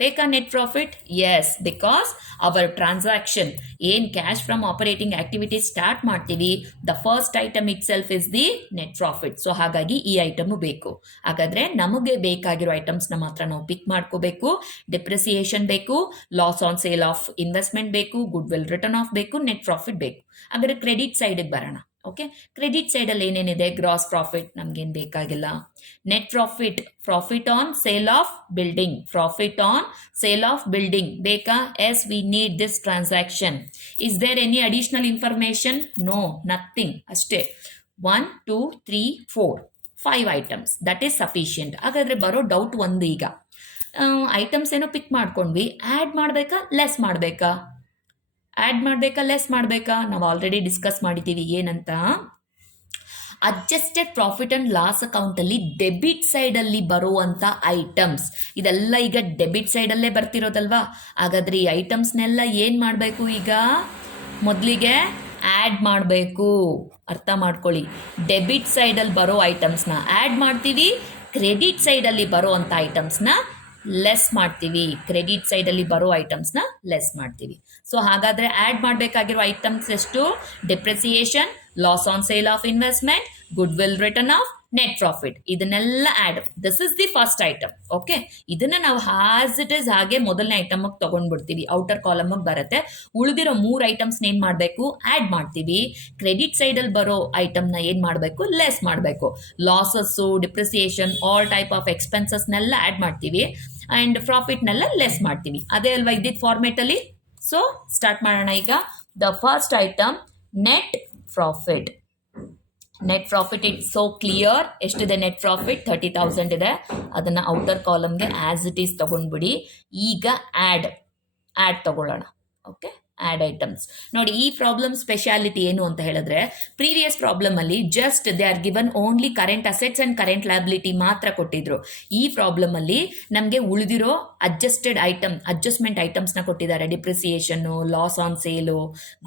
ಬೇಕಾ? Net profit, yes, because our transaction ಏನ್ cash from operating activities start ಮಾಡ್ತೀವಿ, the first item itself is the net profit. So ಹಾಗಾಗಿ ಈ item ಬೇಕು. ಹಾಗಾದ್ರೆ ನಮಗೆ ಬೇಕಾಗಿರೋ ಐಟಮ್ಸ್ನ ಮಾತ್ರ ನಾವು ಪಿಕ್ ಮಾಡ್ಕೋಬೇಕು. ಡಿಪ್ರಿಸಿಯೇಷನ್ ಬೇಕು, loss on sale of investment ಬೇಕು, ಗುಡ್ ವಿಲ್ ರಿಟರ್ನ್ ಆಫ್ ಬೇಕು, ನೆಟ್ ಪ್ರಾಫಿಟ್ ಬೇಕು. ಹಾಗಾದ್ರೆ ಕ್ರೆಡಿಟ್ ಸೈಡ್ಗೆ ಬರೋಣ. ಓಕೆ, ಕ್ರೆಡಿಟ್ ಸೈಡಲ್ಲಿ ಏನೇನಿದೆ? ಗ್ರಾಸ್ ಪ್ರಾಫಿಟ್ ನಮ್ಗೇನು ಬೇಕಾಗಿಲ್ಲ. Net profit, profit on sale of building, profit on sale of building ಬೇಕಾ? Yes, we need this transaction. Is there any additional information? No, nothing. ಅಷ್ಟೇ. 1 2 3 4 5 ಐಟಮ್ಸ್, ದಟ್ ಈಸ್ ಸಫಿಷಿಯಂಟ್. ಹಾಗಾದ್ರೆ ಬರೋ doubt ಒಂದು, ಈಗ items ಏನೋ ಪಿಕ್ ಮಾಡ್ಕೊಂಡ್ವಿ, ಆ್ಯಡ್ ಮಾಡಬೇಕಾ less ಮಾಡಬೇಕಾ? ಆ್ಯಡ್ ಮಾಡಬೇಕಾ ಲೆಸ್ ಮಾಡಬೇಕಾ? ನಾವು ಆಲ್ರೆಡಿ ಡಿಸ್ಕಸ್ ಮಾಡಿದ್ದೀವಿ. ಏನಂತ? ಅಡ್ಜಸ್ಟೆಡ್ ಪ್ರಾಫಿಟ್ ಅಂಡ್ ಲಾಸ್ ಅಕೌಂಟಲ್ಲಿ ಡೆಬಿಟ್ ಸೈಡಲ್ಲಿ ಬರುವಂಥ ಐಟಮ್ಸ್ ಇದೆಲ್ಲ ಈಗ ಡೆಬಿಟ್ ಸೈಡಲ್ಲೇ ಬರ್ತಿರೋದಲ್ವಾ. ಹಾಗಾದ್ರೆ ಈ ಐಟಮ್ಸ್ನೆಲ್ಲ ಏನು ಮಾಡಬೇಕು? ಈಗ ಮೊದಲಿಗೆ ಆ್ಯಡ್ ಮಾಡಬೇಕು. ಅರ್ಥ ಮಾಡ್ಕೊಳ್ಳಿ. ಡೆಬಿಟ್ ಸೈಡಲ್ಲಿ ಬರೋ ಐಟಮ್ಸ್ನ ಆ್ಯಡ್ ಮಾಡ್ತೀವಿ, ಕ್ರೆಡಿಟ್ ಸೈಡಲ್ಲಿ ಬರೋ ಅಂಥ ಐಟಮ್ಸ್ನ ಲೆಸ್ ಮಾಡ್ತೀವಿ. ಕ್ರೆಡಿಟ್ ಸೈಡಲ್ಲಿ ಬರೋ ಐಟಮ್ಸ್ನ ಲೆಸ್ ಮಾಡ್ತೀವಿ. ಸೊ ಹಾಗಾದರೆ ಆ್ಯಡ್ ಮಾಡಬೇಕಾಗಿರೋ ಐಟಮ್ಸ್ ಎಷ್ಟು? Depreciation, loss on sale of investment, goodwill written off, net profit. ಇದನ್ನೆಲ್ಲ add. This is the first item. Okay, ಇದನ್ನು ನಾವು ಆಸ್ ಇಟ್ ಇಸ್ ಹಾಗೆ ಮೊದಲನೇ ಐಟಮ್ಗೆ ತೊಗೊಂಡ್ಬಿಡ್ತೀವಿ. ಔಟರ್ ಕಾಲಮ್ಗೆ ಬರುತ್ತೆ. ಉಳಿದಿರೋ 3 ಐಟಮ್ಸ್ನ ಏನು ಮಾಡಬೇಕು? ಆ್ಯಡ್ ಮಾಡ್ತೀವಿ. ಕ್ರೆಡಿಟ್ ಸೈಡಲ್ಲಿ ಬರೋ ಐಟಮ್ನ ಏನು ಮಾಡಬೇಕು? ಲೆಸ್ ಮಾಡಬೇಕು. Losses, depreciation, all type of ಎಕ್ಸ್ಪೆನ್ಸಸ್ನೆಲ್ಲ ಆ್ಯಡ್ ಮಾಡ್ತೀವಿ ಆ್ಯಂಡ್ ಪ್ರಾಫಿಟ್ನೆಲ್ಲ ಲೆಸ್ ಮಾಡ್ತೀವಿ. ಅದೇ ಅಲ್ವಾ ಇದ್ದಿದ್ದು ಫಾರ್ಮೇಟಲ್ಲಿ. ಸೊ ಸ್ಟಾರ್ಟ್ ಮಾಡೋಣ ಈಗ. The first item net profit. Net profit it's so clear. ಎಷ್ಟಿದೆ ನೆಟ್ ಪ್ರಾಫಿಟ್? 30,000 ಇದೆ. ಅದನ್ನು ಔಟರ್ ಕಾಲಮ್ಗೆ ಆ್ಯಸ್ ಇಟ್ ಈಸ್ ತೊಗೊಂಡ್ಬಿಡಿ. ಈಗ ಆ್ಯಡ್ ತೊಗೊಳ್ಳೋಣ. Okay, add items. ನೋಡಿ, ಈ ಪ್ರಾಬ್ಲಮ್ ಸ್ಪೆಷಾಲಿಟಿ ಏನು ಅಂತ ಹೇಳಿದ್ರೆ, ಪ್ರೀವಿಯಸ್ ಪ್ರಾಬ್ಲಮಲ್ಲಿ just they are given only current assets and current liability ಮಾತ್ರ ಕೊಟ್ಟಿದ್ರು. ಈ ಪ್ರಾಬ್ಲಮಲ್ಲಿ ನಮಗೆ ಉಳಿದಿರೋ ಅಡ್ಜಸ್ಟ್ಮೆಂಟ್ ಐಟಮ್ಸ್ನ ಕೊಟ್ಟಿದ್ದಾರೆ. Depreciation, loss on sale,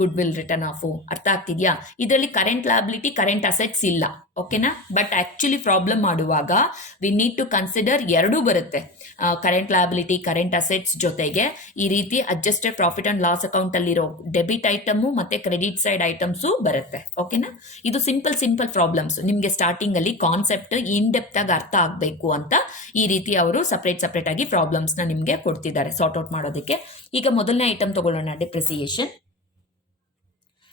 goodwill written off. ಅರ್ಥ ಆಗ್ತಿದೆಯಾ? ಇದರಲ್ಲಿ ಕರೆಂಟ್ ಲಯಬಿಲಿಟಿ, ಕರೆಂಟ್ ಅಸೆಟ್ಸ್ ಇಲ್ಲ. ಓಕೆನಾ? ಬಟ್ ಆ್ಯಕ್ಚುಲಿ ಪ್ರಾಬ್ಲಮ್ ಮಾಡುವಾಗ ವಿ ನೀಡ್ ಟು ಕನ್ಸಿಡರ್ ಎರಡೂ ಬರುತ್ತೆ. ಕರೆಂಟ್ ಲಯಬಿಲಿಟಿ, ಕರೆಂಟ್ ಅಸೆಟ್ಸ್ ಜೊತೆಗೆ ಈ ರೀತಿ ಅಡ್ಜಸ್ಟೆಡ್ ಪ್ರಾಫಿಟ್ ಆ್ಯಂಡ್ ಲಾಸ್ ಅಕೌಂಟಲ್ಲಿರೋ ಡೆಬಿಟ್ ಐಟಮು ಮತ್ತು ಕ್ರೆಡಿಟ್ ಸೈಡ್ ಐಟಮ್ಸು ಬರುತ್ತೆ. ಓಕೆನಾ? ಇದು ಸಿಂಪಲ್ ಪ್ರಾಬ್ಲಮ್ಸ್. ನಿಮಗೆ ಸ್ಟಾರ್ಟಿಂಗಲ್ಲಿ ಕಾನ್ಸೆಪ್ಟ್ ಇನ್ ಡೆಪ್ತ್ ಆಗಿ ಅರ್ಥ ಆಗಬೇಕು ಅಂತ ಈ ರೀತಿ ಅವರು ಸಪ್ರೇಟ್ ಆಗಿ ಪ್ರಾಬ್ಲಮ್ಸ್ನ ನಿಮಗೆ ಕೊಡ್ತಿದ್ದಾರೆ ಸಾರ್ಟ್ ಔಟ್ ಮಾಡೋದಕ್ಕೆ. ಈಗ ಮೊದಲನೇ ಐಟಮ್ ತಗೊಳ್ಳೋಣ,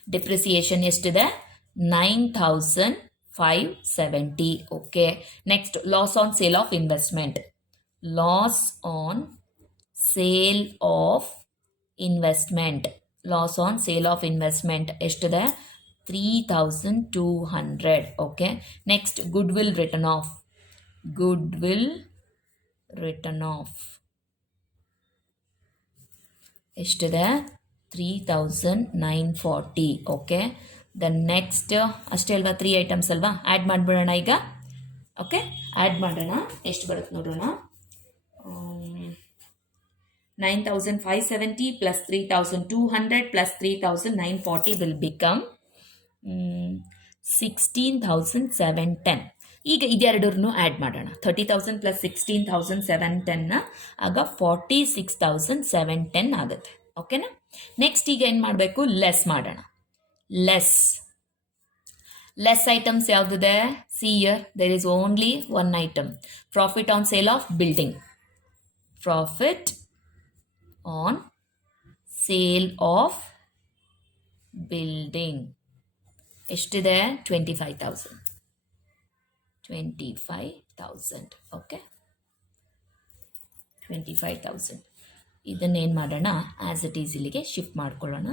ಡಿಪ್ರಿಸಿಯೇಷನ್ ಎಷ್ಟಿದೆ? 9,570. Okay, next loss on sale of investment. Loss on sale of investment ಎಷ್ಟಿದೆ? 3,200. Okay, next good will written of ಎಷ್ಟಿದೆ? 3,940. ಓಕೆ, ದ ನೆಕ್ಸ್ಟ್ ಅಷ್ಟೇ ಅಲ್ವಾ? 3 ಐಟಮ್ಸ್ ಅಲ್ವಾ? ಆ್ಯಡ್ ಮಾಡಿಬಿಡೋಣ ಈಗ. ಓಕೆ, ಆ್ಯಡ್ ಮಾಡೋಣ. ಎಷ್ಟು ಬರುತ್ತೆ ನೋಡೋಣ. 9,570 ಪ್ಲಸ್ 3,200 ಪ್ಲಸ್ 3,940 ವಿಲ್ ಬಿಕಮ್ 16,710. ಈಗ ಇದೆರಡನ್ನು ಆ್ಯಡ್ ಮಾಡೋಣ. 30,000 ಪ್ಲಸ್ 16,710 ಆಗ 46,710 ಆಗುತ್ತೆ. ಓಕೆನಾ? ನೆಕ್ಸ್ಟ್ ಈಗ ಏನು ಮಾಡಬೇಕು? ಲೆಸ್ ಮಾಡೋಣ. ಲೆಸ್ ಐಟಮ್ಸ್ ಯಾವುದಿದೆ? See here there is only one item, profit on sale of building. Profit on sale of building ಎಷ್ಟಿದೆ? 25,000. ಓಕೆ, 25,000. ಇದನ್ನೇನು ಮಾಡೋಣ? ಆ್ಯಸ್ ಇಟ್ ಈಸ್ ಇಲ್ಲಿಗೆ ಶಿಫ್ಟ್ ಮಾಡ್ಕೊಳ್ಳೋಣ.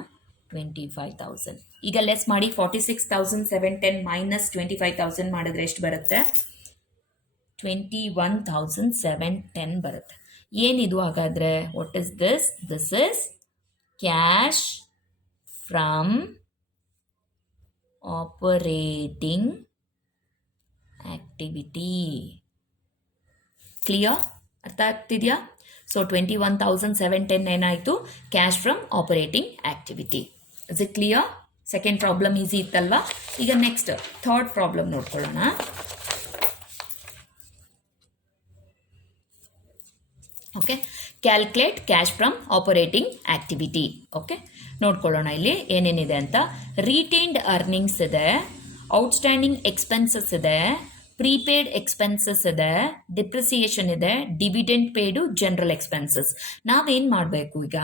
25,000. ಈಗ ಲೆಸ್ ಮಾಡಿ. 46,710 ಮೈನಸ್ 25,000 ಮಾಡಿದ್ರೆ ಎಷ್ಟು ಬರುತ್ತೆ? 21,710 ಬರುತ್ತೆ. ಏನಿದು ಹಾಗಾದರೆ? What is this? This is cash from operating activity. Clear? ಅರ್ಥ ಆಗ್ತಿದೆಯಾ? ಸೊ 21,710 ಏನಾಯಿತು cash from operating activity. Is it clear? Second problem easy ಇತ್ತಲ್ವಾ? ಈಗ ನೆಕ್ಸ್ಟ್ ಥರ್ಡ್ ಪ್ರಾಬ್ಲಮ್ ನೋಡ್ಕೊಳ್ಳೋಣ. Okay, calculate cash from operating activity. Okay, ನೋಡ್ಕೊಳ್ಳೋಣ ಇಲ್ಲಿ ಏನೇನಿದೆ ಅಂತ. ರಿಟೇನ್ಡ್ ಅರ್ನಿಂಗ್ಸ್ ಇದೆ, ಔಟ್ಸ್ಟ್ಯಾಂಡಿಂಗ್ ಎಕ್ಸ್ಪೆನ್ಸಸ್ ಇದೆ, ಪ್ರೀಪೇಯ್ಡ್ ಎಕ್ಸ್ಪೆನ್ಸಸ್ ಇದೆ, ಡಿಪ್ರಿಸಿಯೇಷನ್ ಇದೆ, ಡಿವಿಡೆಂಡ್ ಪೇಯ್ಡು, ಜನರಲ್ ಎಕ್ಸ್ಪೆನ್ಸಸ್. ನಾವೇನು ಮಾಡಬೇಕು, ಈಗ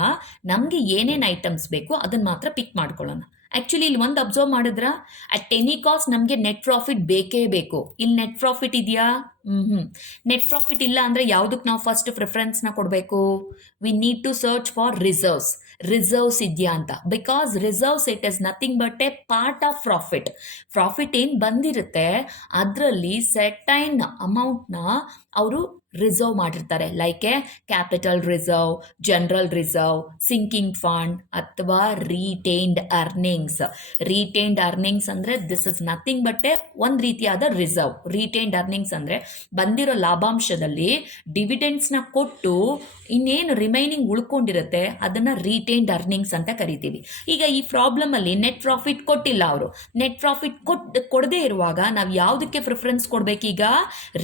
ನಮಗೆ ಏನೇನು ಐಟಮ್ಸ್ ಬೇಕು ಅದನ್ನು ಮಾತ್ರ ಪಿಕ್ ಮಾಡ್ಕೊಳ್ಳೋಣ. ಆ್ಯಕ್ಚುಲಿ ಇಲ್ಲಿ ಒಂದು ಅಬ್ಸರ್ವ್ ಮಾಡಿದ್ರ ಅಟ್ ಎನಿ ಕಾಸ್ಟ್ ನಮಗೆ ನೆಟ್ ಪ್ರಾಫಿಟ್ ಬೇಕೇ ಬೇಕು. ಇಲ್ಲಿ ನೆಟ್ ಪ್ರಾಫಿಟ್ ಇದೆಯಾ? ನೆಟ್ ಪ್ರಾಫಿಟ್ ಇಲ್ಲ ಅಂದರೆ ಯಾವುದಕ್ಕೆ ನಾವು ಫಸ್ಟ್ ಪ್ರಿಫರೆನ್ಸ್ನ ಕೊಡಬೇಕು? We need to search for reserves ಇದೆಯಾ ಅಂತ. Because reserves it is nothing but a part of profit ಏನು ಬಂದಿರುತ್ತೆ ಅದರಲ್ಲಿ ಸೆಟೈನ್ ಅಮೌಂಟ್ನ ಅವರು ರಿಸರ್ವ್ ಮಾಡಿರ್ತಾರೆ. Like a capital reserve, general reserve, sinking fund ಅಥವಾ ರಿಟೇನ್ಡ್ ಅರ್ನಿಂಗ್ಸ್ ಅಂದರೆ this is nothing but a ಒಂದು ರೀತಿಯಾದ ರಿಸರ್ವ್. ರಿಟೇನ್ಡ್ ಅರ್ನಿಂಗ್ಸ್ ಅಂದರೆ ಬಂದಿರೋ ಲಾಭಾಂಶದಲ್ಲಿ ಡಿವಿಡೆಂಡ್ಸ್ನ ಕೊಟ್ಟು ಇನ್ನೇನು ರಿಮೈನಿಂಗ್ ಉಳ್ಕೊಂಡಿರುತ್ತೆ ಅದನ್ನು ರಿಟೇನ್ಡ್ ಅರ್ನಿಂಗ್ಸ್ ಅಂತ ಕರಿತೀವಿ. ಈಗ ಈ ಪ್ರಾಬ್ಲಮಲ್ಲಿ ನೆಟ್ ಪ್ರಾಫಿಟ್ ಕೊಟ್ಟಿಲ್ಲ ಅವರು. ನೆಟ್ ಪ್ರಾಫಿಟ್ ಕೊಡದೇ ಇರುವಾಗ ನಾವು ಯಾವುದಕ್ಕೆ ಪ್ರಿಫರೆನ್ಸ್ ಕೊಡಬೇಕೀಗ?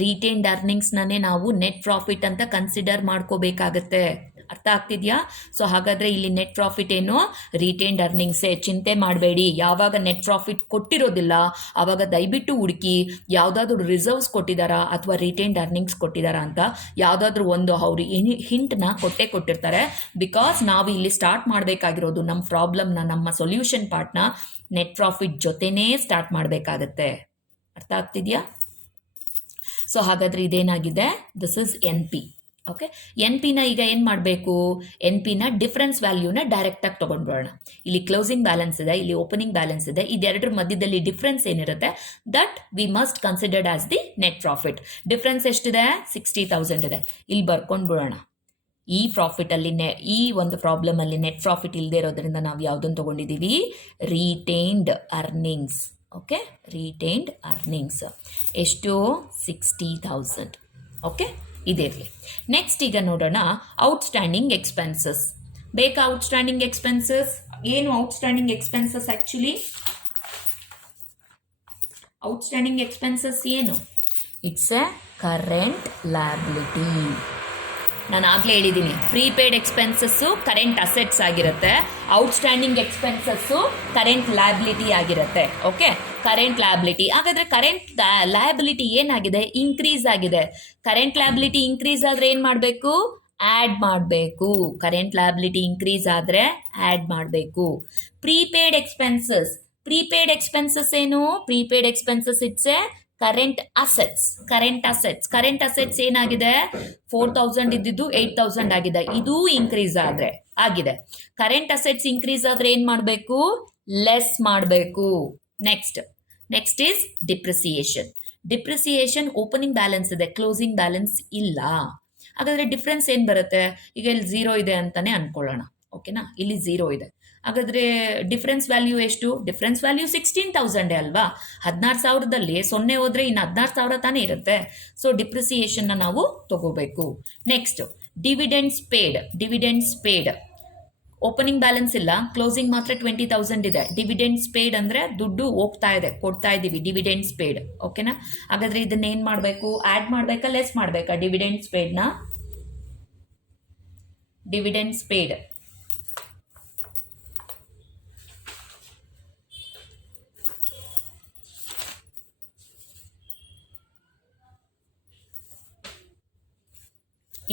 ರಿಟೇನ್ಡ್ ಅರ್ನಿಂಗ್ಸ್ನೇ ನಾವು ನೆಟ್ ಪ್ರಾಫಿಟ್ ಅಂತ ಕನ್ಸಿಡರ್ ಮಾಡ್ಕೋಬೇಕಾಗತ್ತೆ. ಅರ್ಥ ಆಗ್ತಿದ್ಯಾ? ಸೊ ಹಾಗಾದ್ರೆ ಇಲ್ಲಿ ನೆಟ್ ಪ್ರಾಫಿಟ್ ಏನು? ರಿಟೇನ್ಡ್ ಅರ್ನಿಂಗ್ಸೇ. ಚಿಂತೆ ಮಾಡಬೇಡಿ, ಯಾವಾಗ ನೆಟ್ ಪ್ರಾಫಿಟ್ ಕೊಟ್ಟಿರೋದಿಲ್ಲ ಆವಾಗ ದಯವಿಟ್ಟು ಹುಡುಕಿ ಯಾವುದಾದ್ರೂ ರಿಸರ್ವ್ಸ್ ಕೊಟ್ಟಿದ್ದಾರಾ ಅಥವಾ ರಿಟೇನ್ಡ್ ಅರ್ನಿಂಗ್ಸ್ ಕೊಟ್ಟಿದ್ದಾರಾ ಅಂತ. ಯಾವುದಾದ್ರೂ ಒಂದು ಅವರು ಹಿಂಟ್ನ ಕೊಟ್ಟಿರ್ತಾರೆ. ಬಿಕಾಸ್ ನಾವು ಇಲ್ಲಿ ಸ್ಟಾರ್ಟ್ ಮಾಡಬೇಕಾಗಿರೋದು ನಮ್ಮ ಪ್ರಾಬ್ಲಮ್ನ, ನಮ್ಮ ಸೊಲ್ಯೂಷನ್ ಪಾರ್ಟ್ನ ನೆಟ್ ಪ್ರಾಫಿಟ್ ಜೊತೆನೇ ಸ್ಟಾರ್ಟ್ ಮಾಡಬೇಕಾಗತ್ತೆ. ಅರ್ಥ ಆಗ್ತಿದ್ಯಾ? ಸೊ ಹಾಗಾದ್ರೆ ಇದೇನಾಗಿದೆ? This is N P. Okay, N ಪಿನ ಈಗ ಏನು ಮಾಡಬೇಕು? ಎನ್ ಪಿನ ಡಿಫರೆನ್ಸ್ ವ್ಯಾಲ್ಯೂನ ಡೈರೆಕ್ಟಾಗಿ ತೊಗೊಂಡ್ಬಿಡೋಣ. ಇಲ್ಲಿ ಕ್ಲೋಸಿಂಗ್ ಬ್ಯಾಲೆನ್ಸ್ ಇದೆ, ಇಲ್ಲಿ ಓಪನಿಂಗ್ ಬ್ಯಾಲೆನ್ಸ್ ಇದೆ. ಇದೆರಡರ ಮಧ್ಯದಲ್ಲಿ ಡಿಫ್ರೆನ್ಸ್ ಏನಿರುತ್ತೆ that we must considered as the net profit. Difference ಎಷ್ಟಿದೆ? 60,000 ಇದೆ. ಇಲ್ಲಿ ಬರ್ಕೊಂಡ್ಬಿಡೋಣ. ಈ ಪ್ರಾಫಿಟಲ್ಲಿ ಈ ಒಂದು ಪ್ರಾಬ್ಲಮಲ್ಲಿ ನೆಟ್ ಪ್ರಾಫಿಟ್ ಇಲ್ಲದೆ ಇರೋದ್ರಿಂದ ನಾವು ಯಾವುದನ್ನು ತೊಗೊಂಡಿದ್ದೀವಿ? Retained earnings. Okay, retained earnings ಎಷ್ಟು? 60,000. ಓಕೆ, ಇದಿರಲಿ. ನೆಕ್ಸ್ಟ್ ಈಗ ನೋಡೋಣ ಔಟ್ಸ್ಟ್ಯಾಂಡಿಂಗ್ ಎಕ್ಸ್ಪೆನ್ಸಸ್. ಬೇಕಾ ಔಟ್ಸ್ಟ್ಯಾಂಡಿಂಗ್ ಎಕ್ಸ್ಪೆನ್ಸಸ್? ಏನು outstanding expenses? Actually outstanding expenses ಏನು? It's a current liability. ನಾನು ಆಗಲೇ ಹೇಳಿದ್ದೀನಿ, ಪ್ರೀಪೇಯ್ಡ್ ಎಕ್ಸ್ಪೆನ್ಸಸ್ಸು ಕರೆಂಟ್ ಅಸೆಟ್ಸ್ ಆಗಿರುತ್ತೆ, ಔಟ್ಸ್ಟ್ಯಾಂಡಿಂಗ್ ಎಕ್ಸ್ಪೆನ್ಸಸ್ಸು ಕರೆಂಟ್ ಲಯಬಿಲಿಟಿ ಆಗಿರುತ್ತೆ. Okay, current liability. ಹಾಗಾದರೆ ಕರೆಂಟ್ ಲಯಬಿಲಿಟಿ ಏನಾಗಿದೆ? ಇನ್ಕ್ರೀಸ್ ಆಗಿದೆ. ಕರೆಂಟ್ ಲಯಬಿಲಿಟಿ ಇನ್ಕ್ರೀಸ್ ಆದರೆ ಏನು ಮಾಡಬೇಕು? ಆ್ಯಡ್ ಮಾಡಬೇಕು. ಕರೆಂಟ್ ಲಯಬಿಲಿಟಿ ಇನ್ಕ್ರೀಸ್ ಆದರೆ ಆ್ಯಡ್ ಮಾಡಬೇಕು. ಪ್ರೀಪೇಯ್ಡ್ ಎಕ್ಸ್ಪೆನ್ಸಸ್ ಏನು? Prepaid expenses it's a current assets ಏನಾಗಿದೆ? 4,000 ಇದ್ದಿದ್ದು 8,000 ಆಗಿದೆ. ಇದು ಇನ್ಕ್ರೀಸ್ ಆಗಿದೆ. ಕರೆಂಟ್ ಅಸೆಟ್ಸ್ ಇನ್ಕ್ರೀಸ್ ಆದರೆ ಏನು ಮಾಡಬೇಕು? ಲೆಸ್ ಮಾಡಬೇಕು. Next is depreciation. Opening balance ಇದೆ, ಕ್ಲೋಸಿಂಗ್ ಬ್ಯಾಲೆನ್ಸ್ ಇಲ್ಲ. ಹಾಗಾದರೆ ಡಿಫ್ರೆನ್ಸ್ ಏನು ಬರುತ್ತೆ? ಈಗ ಇಲ್ಲಿ 0 ಇದೆ ಅಂತಾನೆ ಅನ್ಕೊಳ್ಳೋಣ. ಓಕೆನಾ, ಇಲ್ಲಿ 0 ಇದೆ. ಹಾಗಾದರೆ ಡಿಫ್ರೆನ್ಸ್ ವ್ಯಾಲ್ಯೂ ಎಷ್ಟು? ಡಿಫ್ರೆನ್ಸ್ ವ್ಯಾಲ್ಯೂ 16,000 ಅಲ್ವಾ? 16,000ದಲ್ಲಿ 0 ಹೋದರೆ ಇನ್ನು 16,000 ತಾನೇ ಇರುತ್ತೆ. ಸೊ ಡಿಪ್ರಿಸಿಯೇಷನ್ನ ನಾವು ತಗೋಬೇಕು. Next dividends paid. Opening balance ಇಲ್ಲ, ಕ್ಲೋಸಿಂಗ್ ಮಾತ್ರ 20,000 ಇದೆ. ಡಿವಿಡೆಂಡ್ಸ್ ಪೇಯ್ಡ್ ಅಂದರೆ ದುಡ್ಡು ಹೋಗ್ತಾ ಇದೆ, ಕೊಡ್ತಾ ಇದ್ದೀವಿ. Dividends paid. ಓಕೆನಾ, ಹಾಗಾದರೆ ಇದನ್ನ ಏನು ಮಾಡಬೇಕು? ಆ್ಯಡ್ ಮಾಡಬೇಕಾ ಲೆಸ್ ಮಾಡಬೇಕಾ? ಡಿವಿಡೆಂಡ್ಸ್ ಪೇಯ್ಡ್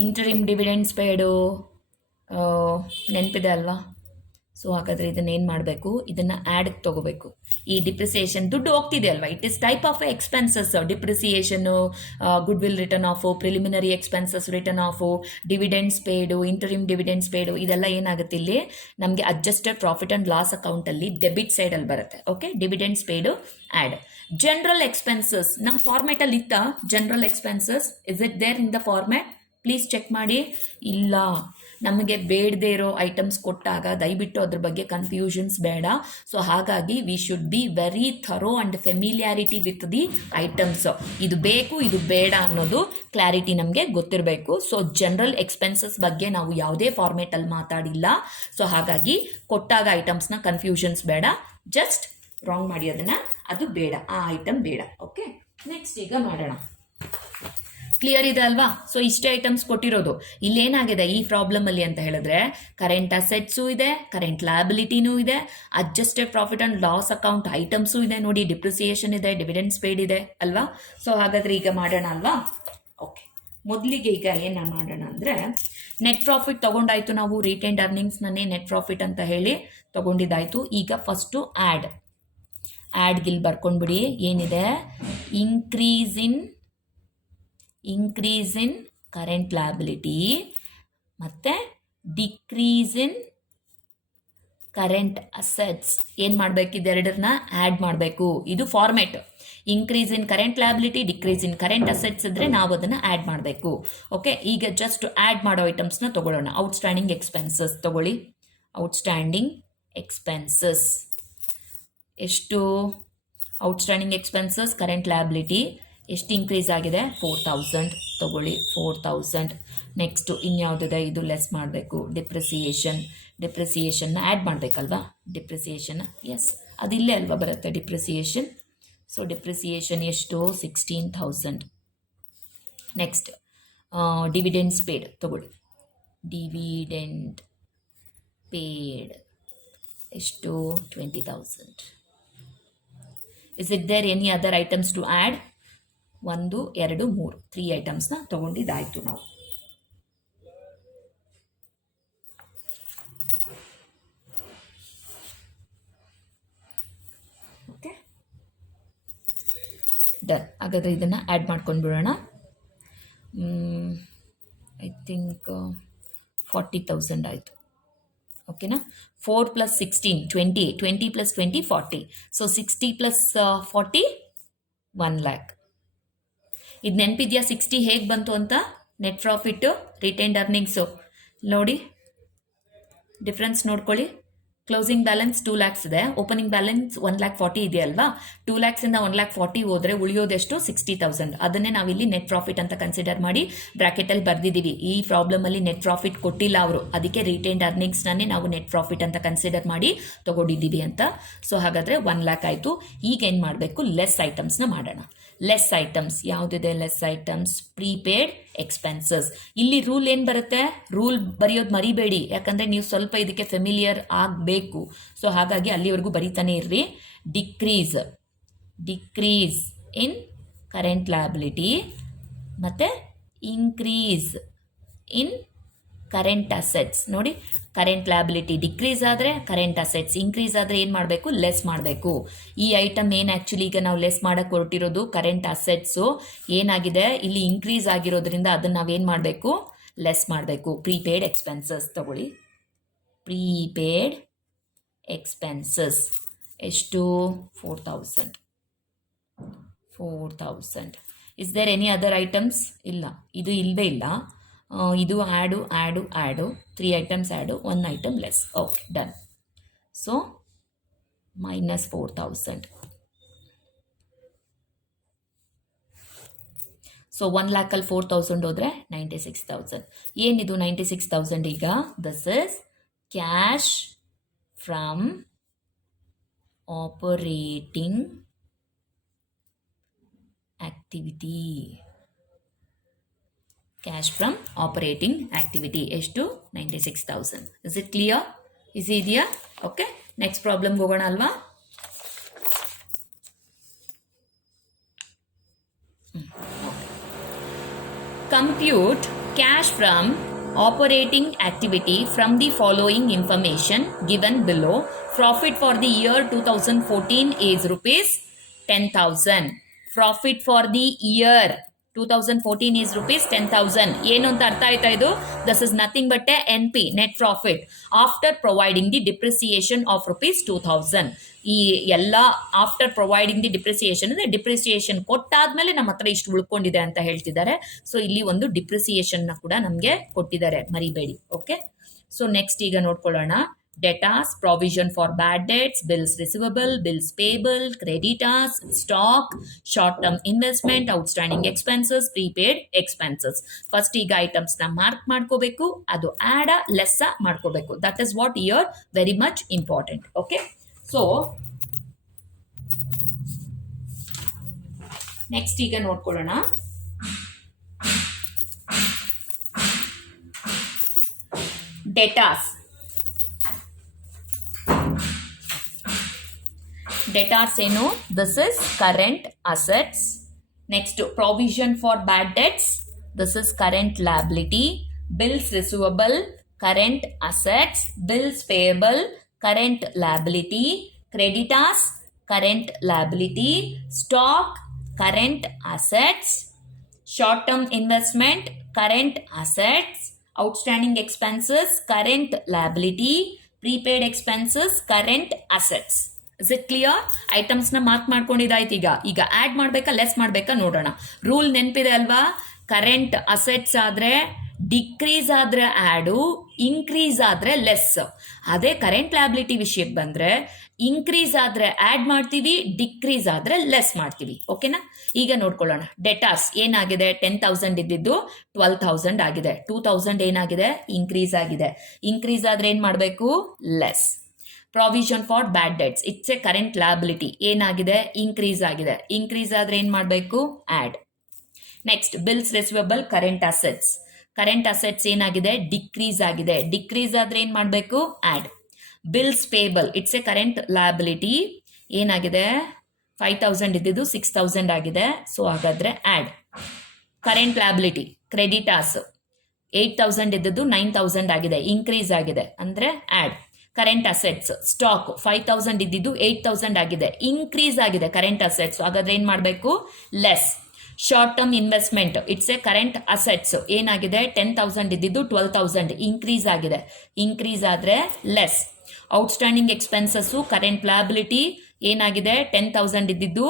ಇಂಟರಿಮ್ ಡಿವಿಡೆಂಡ್ಸ್ ಪೇಯ್ಡು ನೆನಪಿದೆ ಅಲ್ವಾ? ಸೊ ಹಾಗಾದರೆ ಇದನ್ನೇನು ಮಾಡಬೇಕು? ಇದನ್ನು ಆ್ಯಡ್ಗೆ ತೊಗೋಬೇಕು. ಈ ಡಿಪ್ರಿಸಿಯೇಷನ್ ದುಡ್ಡು ಹೋಗ್ತಿದೆ ಅಲ್ವಾ? It is type of expenses. Depreciation, goodwill written off, preliminary expenses written off, dividends paid, interim dividends paid, ಇದೆಲ್ಲ ಏನಾಗುತ್ತೆ ಇಲ್ಲಿ ನಮಗೆ ಅಡ್ಜಸ್ಟೆಡ್ ಪ್ರಾಫಿಟ್ ಆ್ಯಂಡ್ ಲಾಸ್ ಅಕೌಂಟಲ್ಲಿ ಡೆಬಿಟ್ ಸೈಡಲ್ಲಿ ಬರುತ್ತೆ. Okay, dividends paid add. General expenses ನಮ್ಮ ಫಾರ್ಮ್ಯಾಟಲ್ಲಿ ಇತ್ತಾ? General expenses is it there in the format? Please check ಮಾಡಿ. ಇಲ್ಲ, ನಮಗೆ ಬೇಡದೇ ಇರೋ ಐಟಮ್ಸ್ ಕೊಟ್ಟಾಗ ದಯವಿಟ್ಟು ಅದ್ರ ಬಗ್ಗೆ ಕನ್ಫ್ಯೂಷನ್ಸ್ ಬೇಡ. ಸೊ ಹಾಗಾಗಿ we should be very thorough and familiarity with the items. ಇದು ಬೇಕು ಇದು ಬೇಡ ಅನ್ನೋದು ಕ್ಲಾರಿಟಿ ನಮಗೆ ಗೊತ್ತಿರಬೇಕು. ಸೊ ಜನರಲ್ ಎಕ್ಸ್ಪೆನ್ಸಸ್ ಬಗ್ಗೆ ನಾವು ಯಾವುದೇ ಫಾರ್ಮೇಟಲ್ಲಿ ಮಾತಾಡಿಲ್ಲ. ಸೊ ಹಾಗಾಗಿ ಕೊಟ್ಟಾಗ ಐಟಮ್ಸ್ನ ಕನ್ಫ್ಯೂಷನ್ಸ್ ಬೇಡ, ಜಸ್ಟ್ ರಾಂಗ್ ಮಾಡಿ ಅದನ್ನು, ಅದು ಬೇಡ, ಆ ಐಟಮ್ ಬೇಡ. ಓಕೆ, ನೆಕ್ಸ್ಟ್ ಈಗ ಮಾಡೋಣ. ಕ್ಲಿಯರ್ ಇದೆ ಅಲ್ವಾ? ಸೊ ಇಷ್ಟೇ ಐಟಮ್ಸ್ ಕೊಟ್ಟಿರೋದು. ಇಲ್ಲೇನಾಗಿದೆ ಈ ಪ್ರಾಬ್ಲಮ್ ಅಲ್ಲಿ ಅಂತ ಹೇಳಿದ್ರೆ, ಕರೆಂಟ್ ಅಸೆಟ್ಸು ಇದೆ, ಕರೆಂಟ್ ಲಯಬಿಲಿಟಿನೂ ಇದೆ, adjusted profit and loss account items ಇದೆ, ನೋಡಿ ಡಿಪ್ರಿಸಿಯೇಷನ್ ಇದೆ, ಡಿವಿಡೆಂಡ್ಸ್ ಪೇಡ್ ಇದೆ ಅಲ್ವಾ? ಸೊ ಹಾಗಾದ್ರೆ ಈಗ ಮಾಡೋಣ ಅಲ್ವಾ? ಓಕೆ, ಮೊದಲಿಗೆ ಈಗ ಏನು ಮಾಡೋಣ ಅಂದರೆ, ನೆಟ್ ಪ್ರಾಫಿಟ್ ತಗೊಂಡಾಯ್ತು ನಾವು, ರಿಟೈನ್ಡ್ ಅರ್ನಿಂಗ್ಸ್ನೇ ನೆಟ್ ಪ್ರಾಫಿಟ್ ಅಂತ ಹೇಳಿ ತಗೊಂಡಿದ್ದಾಯ್ತು. ಈಗ ಫಸ್ಟು ಆ್ಯಡ್ಗಿಲ್ ಬರ್ಕೊಂಡ್ಬಿಡಿ. ಏನಿದೆ? ಇನ್ಕ್ರೀಸ್ ಇನ್ ಕರೆಂಟ್ ಲಯಬಿಲಿಟಿ ಮತ್ತು ಡಿಕ್ರೀಸ್ ಇನ್ ಕರೆಂಟ್ ಅಸೆಟ್ಸ್. ಏನು ಮಾಡಬೇಕು? ಇದೆರಡನ್ನ ಆ್ಯಡ್ ಮಾಡಬೇಕು. ಇದು format. Increase in current liability, decrease in current assets ಇದ್ದರೆ ನಾವು ಅದನ್ನು ಆ್ಯಡ್ ಮಾಡಬೇಕು. ಓಕೆ, ಈಗ ಜಸ್ಟ್ ಆ್ಯಡ್ ಮಾಡೋ ಐಟಮ್ಸ್ನ ತೊಗೊಳ್ಳೋಣ. ಔಟ್ಸ್ಟ್ಯಾಂಡಿಂಗ್ ಎಕ್ಸ್ಪೆನ್ಸಸ್ ತೊಗೊಳ್ಳಿ. ಔಟ್ಸ್ಟ್ಯಾಂಡಿಂಗ್ ಎಕ್ಸ್ಪೆನ್ಸಸ್ ಎಷ್ಟು? ಔಟ್ಸ್ಟ್ಯಾಂಡಿಂಗ್ ಎಕ್ಸ್ಪೆನ್ಸಸ್ ಕರೆಂಟ್ ಲಯಬಿಲಿಟಿ ಎಷ್ಟು ಇನ್ಕ್ರೀಸ್ ಆಗಿದೆ? 4000 ತೊಗೊಳ್ಳಿ, 4000. ನೆಕ್ಸ್ಟು ಇನ್ಯಾವುದಿದೆ? ಇದು ಲೆಸ್ ಮಾಡಬೇಕು. ಡಿಪ್ರಿಸಿಯೇಷನ್ನ ಆ್ಯಡ್ ಮಾಡಬೇಕಲ್ವಾ? ಡಿಪ್ರಿಸಿಯೇಷನ್, ಎಸ್, ಅದಿಲ್ಲೇ ಅಲ್ವಾ ಬರುತ್ತೆ ಡಿಪ್ರಿಸಿಯೇಷನ್. ಸೊ ಡಿಪ್ರಿಸಿಯೇಷನ್ ಎಷ್ಟು? 16,000. ನೆಕ್ಸ್ಟ್ ಡಿವಿಡೆಂಡ್ಸ್ ಪೇಡ್ ತೊಗೊಳ್ಳಿ. ಡಿವಿಡೆಂಡ್ ಪೇಡ್ ಎಷ್ಟು? 20,000. Is it there any other items to add? 1, 2, 3 3 ಐಟಮ್ಸ್ನ ತೊಗೊಂಡಿದ್ದಾಯಿತು ನಾವು. Okay, done. ಹಾಗಾದರೆ ಇದನ್ನು ಆ್ಯಡ್ ಮಾಡ್ಕೊಂಡು ಬಿಡೋಣ. ಐ ಥಿಂಕ್ 40,000 ಆಯಿತು. ಓಕೆನಾ? 4 + 16 20, 20 + 20 40. So 60 + 40 1 lakh. ಇದು ನೆನಪಿದೆಯಾ 60 ಹೇಗೆ ಬಂತು ಅಂತ? ನೆಟ್ ಪ್ರಾಫಿಟ್ಟು, ರಿಟೈನ್ಡ್ ಅರ್ನಿಂಗ್ಸು ನೋಡಿ, ಡಿಫ್ರೆನ್ಸ್ ನೋಡ್ಕೊಳ್ಳಿ. ಕ್ಲೋಸಿಂಗ್ ಬ್ಯಾಲೆನ್ಸ್ 2 lakhs ಇದೆ, ಓಪನಿಂಗ್ ಬ್ಯಾಲೆನ್ಸ್ 1,40,000 ಇದೆಯಲ್ವಾ? 2 lakhsಯಿಂದ 1,40,000 ಹೋದರೆ ಉಳಿಯೋದೆಷ್ಟು? 60,000. ಅದನ್ನೇ ನಾವಿಲ್ಲಿ ನೆಟ್ ಪ್ರಾಫಿಟ್ ಅಂತ ಕನ್ಸಿಡರ್ ಮಾಡಿ ಬ್ರ್ಯಾಕೆಟಲ್ಲಿ ಬರೆದಿದ್ದೀವಿ. ಈ ಪ್ರಾಬ್ಲಮಲ್ಲಿ ನೆಟ್ ಪ್ರಾಫಿಟ್ ಕೊಟ್ಟಿಲ್ಲ ಅವರು, ಅದಕ್ಕೆ ರಿಟೈನ್ಡ್ ಅರ್ನಿಂಗ್ಸ್ನೇ ನಾವು ನೆಟ್ ಪ್ರಾಫಿಟ್ ಅಂತ ಕನ್ಸಿಡರ್ ಮಾಡಿ ತಗೊಂಡಿದ್ದೀವಿ ಅಂತ. ಸೊ ಹಾಗಾದರೆ 1 lakh ಆಯಿತು. ಈಗ ಏನು ಮಾಡಬೇಕು? ಲೆಸ್ ಐಟಮ್ಸ್ನ ಮಾಡೋಣ. ಲೆಸ್ ಐಟಮ್ಸ್ ಯಾವುದಿದೆ? Less items prepaid expenses. ಇಲ್ಲಿ ರೂಲ್ ಏನು ಬರುತ್ತೆ? ರೂಲ್ ಬರೆಯೋದು ಮರಿಬೇಡಿ, ಯಾಕಂದರೆ ನೀವು ಸ್ವಲ್ಪ ಇದಕ್ಕೆ ಫೆಮಿಲಿಯರ್ ಆಗಬೇಕು. ಸೊ ಹಾಗಾಗಿ ಅಲ್ಲಿವರೆಗೂ ಬರೀತಾನೆ ಇರ್ರಿ. ಡಿಕ್ರೀಸ್ ಇನ್ ಕರೆಂಟ್ ಲಯಬಿಲಿಟಿ ಮತ್ತು ಇನ್ಕ್ರೀಸ್ ಇನ್ ಕರೆಂಟ್ ಅಸೆಟ್ಸ್. ನೋಡಿ, ಕರೆಂಟ್ ಲಯಬಿಲಿಟಿ ಡಿಕ್ರೀಸ್ ಆದರೆ, ಕರೆಂಟ್ ಅಸೆಟ್ಸ್ ಇನ್ಕ್ರೀಸ್ ಆದರೆ ಏನು ಮಾಡಬೇಕು? ಲೆಸ್ ಮಾಡಬೇಕು. ಈ ಐಟಮ್ ಏನು ಆ್ಯಕ್ಚುಲಿ ಈಗ ನಾವು ಲೆಸ್ ಮಾಡೋಕ್ಕೆ ಹೊರಟಿರೋದು ಕರೆಂಟ್ ಅಸೆಟ್ಸು ಏನಾಗಿದೆ ಇಲ್ಲಿ ಇನ್ಕ್ರೀಸ್ ಆಗಿರೋದ್ರಿಂದ ಅದನ್ನು ನಾವೇನು ಮಾಡಬೇಕು? ಲೆಸ್ ಮಾಡಬೇಕು. ಪ್ರೀಪೇಯ್ಡ್ ಎಕ್ಸ್ಪೆನ್ಸಸ್ ತಗೊಳ್ಳಿ. ಪ್ರೀಪೇಯ್ಡ್ ಎಕ್ಸ್ಪೆನ್ಸಸ್ ಎಷ್ಟು? 4,000. Is there any other items? ಇಲ್ಲ, ಇದು ಇಲ್ಲವೇ ಇಲ್ಲ. ಇದು add 3 items add, 1 item less. Okay, done. So -4,000. So 1 lakhಲ್ಲಿ 4,000 ಹೋದರೆ 96,000. ಏನಿದು 96,000? ಈಗ this is cash from operating activity. Cash from operating activity ಎಷ್ಟು? 96,000. Is it clear? ಈಸಿ ಇದೆಯಾ? ಓಕೆ, ನೆಕ್ಸ್ಟ್ ಪ್ರಾಬ್ಲಮ್ಗೆ ಹೋಗೋಣ ಅಲ್ವಾ? Compute cash from operating activity from the following information given below. Profit for the year 2014 is rupees 10,000. Profit for the year 2014 is rupees 10,000. ಏನು ಅಂತ ಅರ್ಥ ಆಯ್ತಾ ಇದು? This is nothing but a NP, net profit, after providing the depreciation of rupees 2,000. ಈ ಎಲ್ಲ after providing the depreciation ಅಂದರೆ depreciation ಕೊಟ್ಟಾದ್ಮೇಲೆ ನಮ್ಮ ಹತ್ರ ಇಷ್ಟು ಉಳ್ಕೊಂಡಿದೆ ಅಂತ ಹೇಳ್ತಿದ್ದಾರೆ. ಸೊ ಇಲ್ಲಿ ಒಂದು ಡಿಪ್ರಿಸಿಯೇಷನ್ನ ಕೂಡ ನಮಗೆ ಕೊಟ್ಟಿದ್ದಾರೆ, ಮರಿಬೇಡಿ. ಓಕೆ, ಸೊ ನೆಕ್ಸ್ಟ್ ಈಗ ನೋಡ್ಕೊಳ್ಳೋಣ. Debtors, provision for bad debts, bills receivable, bills payable, creditors, stock, short term investment, outstanding expenses, prepaid expenses. First ಈಗ ಐಟಮ್ಸ್ ನ ಮಾರ್ಕ್ ಮಾಡ್ಕೋಬೇಕು, ಅದು ಆಡ ಲೆಸ್ಸ ಮಾಡ್ಕೋಬೇಕು. That is what here very much important. Okay, so next ಈಗ ನೋಡ್ಕೊಳ್ಳೋಣ. Debtors. Debtors ಏನು? This is current assets. Next provision for bad debts, this is current liability. Bills receivable, current assets. Bills payable, current liability. Creditors, current liability. Stock, current assets. Short term investment, current assets. Outstanding expenses, current liability. Prepaid expenses, current assets. Is it clear? Items ನ mark ಮಾಡ್ಕೊಂಡಿದ್ದಾಯ್ತು. ಈಗ add ಮಾಡ್ಬೇಕಾ less ಮಾಡ್ಬೇಕಾ ನೋಡೋಣ. Rule ನೆನಪಿದೆ ಅಲ್ವಾ? Current assets ಆದ್ರೆ decrease ಆದ್ರೆ ಆಡು, ಇನ್ಕ್ರೀಸ್ ಆದ್ರೆ ಲೆಸ್. ಅದೇ ಕರೆಂಟ್ ಲಯಬಿಲಿಟಿ ವಿಷಯಕ್ಕೆ ಬಂದ್ರೆ ಇನ್ಕ್ರೀಸ್ ಆದ್ರೆ ಆಡ್ ಮಾಡ್ತೀವಿ, ಡಿಕ್ರೀಸ್ ಆದ್ರೆ ಲೆಸ್ ಮಾಡ್ತೀವಿ. ಓಕೆನಾ? ಈಗ ನೋಡ್ಕೊಳ್ಳೋಣ. ಡೆಟಾರ್ಸ್ ಏನಾಗಿದೆ? 10,000 ಇದ್ದಿದ್ದು 12,000 ಆಗಿದೆ. 2,000 ಏನಾಗಿದೆ? ಇನ್ಕ್ರೀಸ್ ಆಗಿದೆ. ಇನ್ಕ್ರೀಸ್ ಆದ್ರೆ ಏನ್ ಮಾಡಬೇಕು? Less. Provision for bad debts, it's a current liability. ಏನಾಗಿದೆ? ಇನ್ಕ್ರೀಸ್ ಆಗಿದೆ. ಇನ್ಕ್ರೀಸ್ ಆದ್ರೆ ಏನ್ ಮಾಡಬೇಕು? Add. Next bills receivable, current assets. Current assets ಏನಾಗಿದೆ? ಡಿಕ್ರೀಸ್ ಆಗಿದೆ. ಡಿಕ್ರೀಸ್ ಆದ್ರೆ ಏನ್ ಮಾಡಬೇಕು? Add. Bills payable, it's a current liability. ಏನಾಗಿದೆ? 5,000 ಇದ್ದಿದ್ದು 6,000 ಆಗಿದೆ. ಸೊ ಹಾಗಾದ್ರೆ ಆಡ್. ಕರೆಂಟ್ ಲಯಬಿಲಿಟಿ ಕ್ರೆಡಿಟಾಸ್ 8,000 ಇದ್ದಿದ್ದು 9,000 ಆಗಿದೆ. ಇನ್ಕ್ರೀಸ್ ಆಗಿದೆ ಅಂದ್ರೆ ಆಡ್. ಕರೆಂಟ್ ಅಸೆಟ್ಸ್ ಸ್ಟಾಕ್ 5,000 ಇದ್ದಿದ್ದು 8,000 ಆಗಿದೆ. ಇನ್ಕ್ರೀಸ್ ಆಗಿದೆ ಕರೆಂಟ್ ಅಸೆಟ್ಸ್. ಹಾಗಾದ್ರೆ ಏನ್ ಮಾಡಬೇಕು? Less. Short term investment, it's a current assets. ಏನಾಗಿದೆ? 10,000 ಇದ್ದಿದ್ದು 12,000 ಇನ್ಕ್ರೀಸ್ ಆಗಿದೆ. ಇನ್ಕ್ರೀಸ್ ಆದ್ರೆ less. Outstanding expenses current liability ಏನಾಗಿದೆ? 10,000 ಇದ್ದಿದ್ದು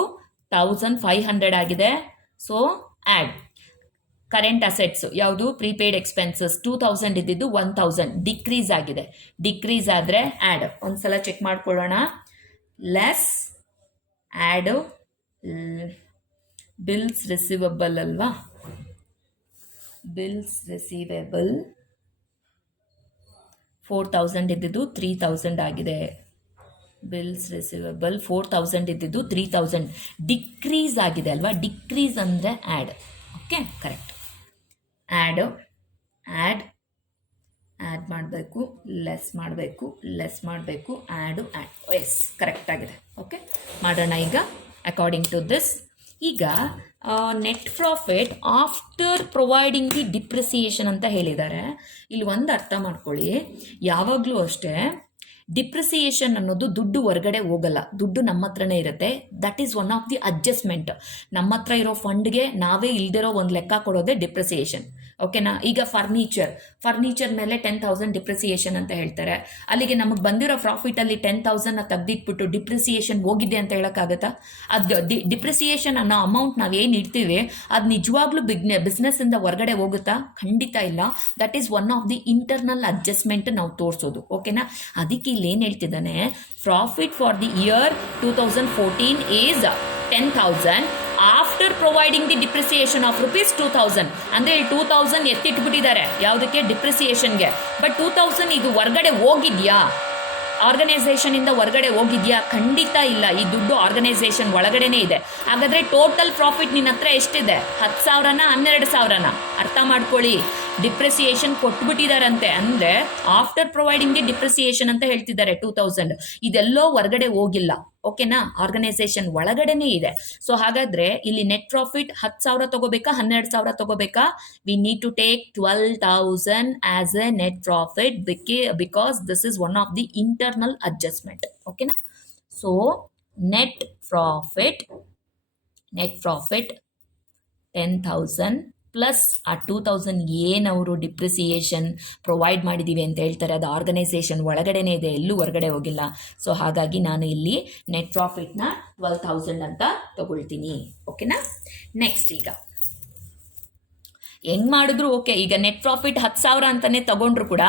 1,500 ಆಗಿದೆ. So add. ಕರೆಂಟ್ ಅಸೆಟ್ಸ್ ಯಾವುದು? ಪ್ರೀಪೇಡ್ ಎಕ್ಸ್ಪೆನ್ಸಸ್ 2,000 ಇದ್ದಿದ್ದು 1,000 ಡಿಕ್ರೀಸ್ ಆಗಿದೆ. ಡಿಕ್ರೀಸ್ ಆದ್ರೆ ಆಡ್. ಒಂದ್ಸಲ ಚೆಕ್ ಮಾಡ್ಕೊಳ್ಳೋಣ. Less, add. ಬಿಲ್ಸ್ ರಿಸಿವಬಲ್ ಅಲ್ವಾ? ಬಿಲ್ಸ್ ರಿಸಿವೇಬಲ್ 4,000 ಇದ್ದಿದ್ದು 3,000 ಆಗಿದೆ. ಬಿಲ್ಸ್ ರಿಸಿವಬಲ್ 4,000 ಇದ್ದಿದ್ದು 3,000 ಡಿಕ್ರೀಸ್ ಆಗಿದೆ ಅಲ್ವಾ? ಡಿಕ್ರೀಸ್ ಅಂದ್ರೆ add. Okay, correct. Add, add, add ಮಾಡಬೇಕು, ಲೆಸ್ ಮಾಡಬೇಕು, ಲೆಸ್ ಮಾಡಬೇಕು, ಆ್ಯಡು, ಆ್ಯಡ್. ಎಸ್, ಕರೆಕ್ಟ್ ಆಗಿದೆ. ಓಕೆ, ಮಾಡೋಣ ಈಗ ಅಕಾರ್ಡಿಂಗ್ ಟು ದಿಸ್. ಈಗ net profit after providing the depreciation ಅಂತ ಹೇಳಿದ್ದಾರೆ. ಇಲ್ಲಿ ಒಂದು ಅರ್ಥ ಮಾಡ್ಕೊಳ್ಳಿ, ಯಾವಾಗಲೂ ಅಷ್ಟೇ ಡಿಪ್ರಿಸಿಯೇಷನ್ ಅನ್ನೋದು ದುಡ್ಡು ಹೊರಗಡೆ ಹೋಗಲ್ಲ, ದುಡ್ಡು ನಮ್ಮ ಹತ್ರನೇ ಇರುತ್ತೆ. That is one of the adjustment. ನಮ್ಮ ಹತ್ರ ಇರೋ ಫಂಡ್ಗೆ ನಾವೇ ಇಲ್ದಿರೋ ಒಂದು ಲೆಕ್ಕ ಕೊಡೋದೇ ಡಿಪ್ರಿಸಿಯೇಷನ್. ಓಕೆನಾ? ಈಗ ಫರ್ನಿಚರ್ ಮೇಲೆ 10,000 ಡಿಪ್ರಿಸಿಯೇಷನ್ ಅಂತ ಹೇಳ್ತಾರೆ. ಅಲ್ಲಿಗೆ ನಮಗೆ ಬಂದಿರೋ ಪ್ರಾಫಿಟಲ್ಲಿ 10,000 ತೆಗ್ದಿಟ್ಬಿಟ್ಟು ಡಿಪ್ರಿಸಿಯೇಷನ್ ಹೋಗಿದೆ ಅಂತ ಹೇಳೋಕ್ಕಾಗತ್ತಾ? ಅದು ಡಿಪ್ರಿಸಿಯೇಷನ್ ಅನ್ನೋ ಅಮೌಂಟ್ ನಾವೇನು ಇಡ್ತೀವಿ ಅದು ನಿಜವಾಗ್ಲೂ ಬಿಸ್ನೆಸ್ ಇಂದ ಹೊರಗಡೆ ಹೋಗುತ್ತಾ? ಖಂಡಿತ ಇಲ್ಲ. That is one of the internal adjustment ನಾವು ತೋರಿಸೋದು. ಓಕೆನಾ? ಅದಕ್ಕೆ ಇಲ್ಲಿ ಏನು ಹೇಳ್ತಿದ್ದಾನೆ? Profit for the year 2014 is 10,000 after providing the depreciation of rupees 2,000. ಅಂದ್ರೆ 2,000 ಎತ್ತಿಟ್ಬಿಟ್ಟಿದ್ದಾರೆ ಯಾವುದಕ್ಕೆ? ಡಿಪ್ರಿಸಿಯೇಷನ್ಗೆ. ಬಟ್ 2,000 ಇದು ಹೊರಗಡೆ ಹೋಗಿದ್ಯಾ? ಆರ್ಗನೈಸೇಷನ್ ಇಂದ ಹೊರಗಡೆ ಹೋಗಿದ್ಯಾ? ಖಂಡಿತ ಇಲ್ಲ. ಈ ದುಡ್ಡು ಆರ್ಗನೈಸೇಷನ್ ಒಳಗಡೆನೇ ಇದೆ. ಹಾಗಾದ್ರೆ ಟೋಟಲ್ ಪ್ರಾಫಿಟ್ ನಿನ್ನ ಹತ್ರ ಎಷ್ಟಿದೆ? 10,000ನ 12,000ನ? ಅರ್ಥ ಮಾಡ್ಕೊಳ್ಳಿ. ಡಿಪ್ರಿಸಿಯೇಷನ್ ಕೊಟ್ಬಿಟ್ಟಿದಾರಂತೆ. ಅಂದ್ರೆ ಆಫ್ಟರ್ ಪ್ರೊವೈಡಿಂಗ್ ದಿ ಡಿಪ್ರಿಸಿಯೇಷನ್ ಅಂತ ಹೇಳ್ತಿದ್ದಾರೆ 2,000. ಇದೆಲ್ಲೋ ಹೊರಗಡೆ ಹೋಗಿಲ್ಲ. ಓಕೆನಾ? ಆರ್ಗನೈಸೇಷನ್ ಒಳಗಡೆನೇ ಇದೆ. ಸೊ ಹಾಗಾದ್ರೆ ಇಲ್ಲಿ ನೆಟ್ ಪ್ರಾಫಿಟ್ 10,000 ತಗೋಬೇಕಾ 12,000 ತಗೋಬೇಕಾ? We need to take 12,000 as a net profit because this is one of the internal adjustment. ಓಕೆನಾ? ಸೊ ನೆಟ್ ಪ್ರಾಫಿಟ್ 10,000 ಪ್ಲಸ್ ಆ 2,000 ಏನವರು ಡಿಪ್ರಿಸಿಯೇಷನ್ ಪ್ರೊವೈಡ್ ಮಾಡಿದ್ದೀವಿ ಅಂತ ಹೇಳ್ತಾರೆ, ಅದು ಆರ್ಗನೈಸೇಷನ್ ಒಳಗಡೆನೇ ಇದೆ, ಎಲ್ಲೂ ಹೊರಗಡೆ ಹೋಗಿಲ್ಲ. ಸೊ ಹಾಗಾಗಿ ನಾನು ಇಲ್ಲಿ ನೆಟ್ ಪ್ರಾಫಿಟ್ನ 12,000 ಅಂತ ತಗೊಳ್ತೀನಿ. ಓಕೆನಾ? ನೆಕ್ಸ್ಟ್ ಹೆಂಗ್ ಮಾಡಿದ್ರು ಓಕೆ. ಈಗ ನೆಟ್ ಪ್ರಾಫಿಟ್ 10,000 ಅಂತಾನೆ ತಗೊಂಡ್ರು ಕೂಡ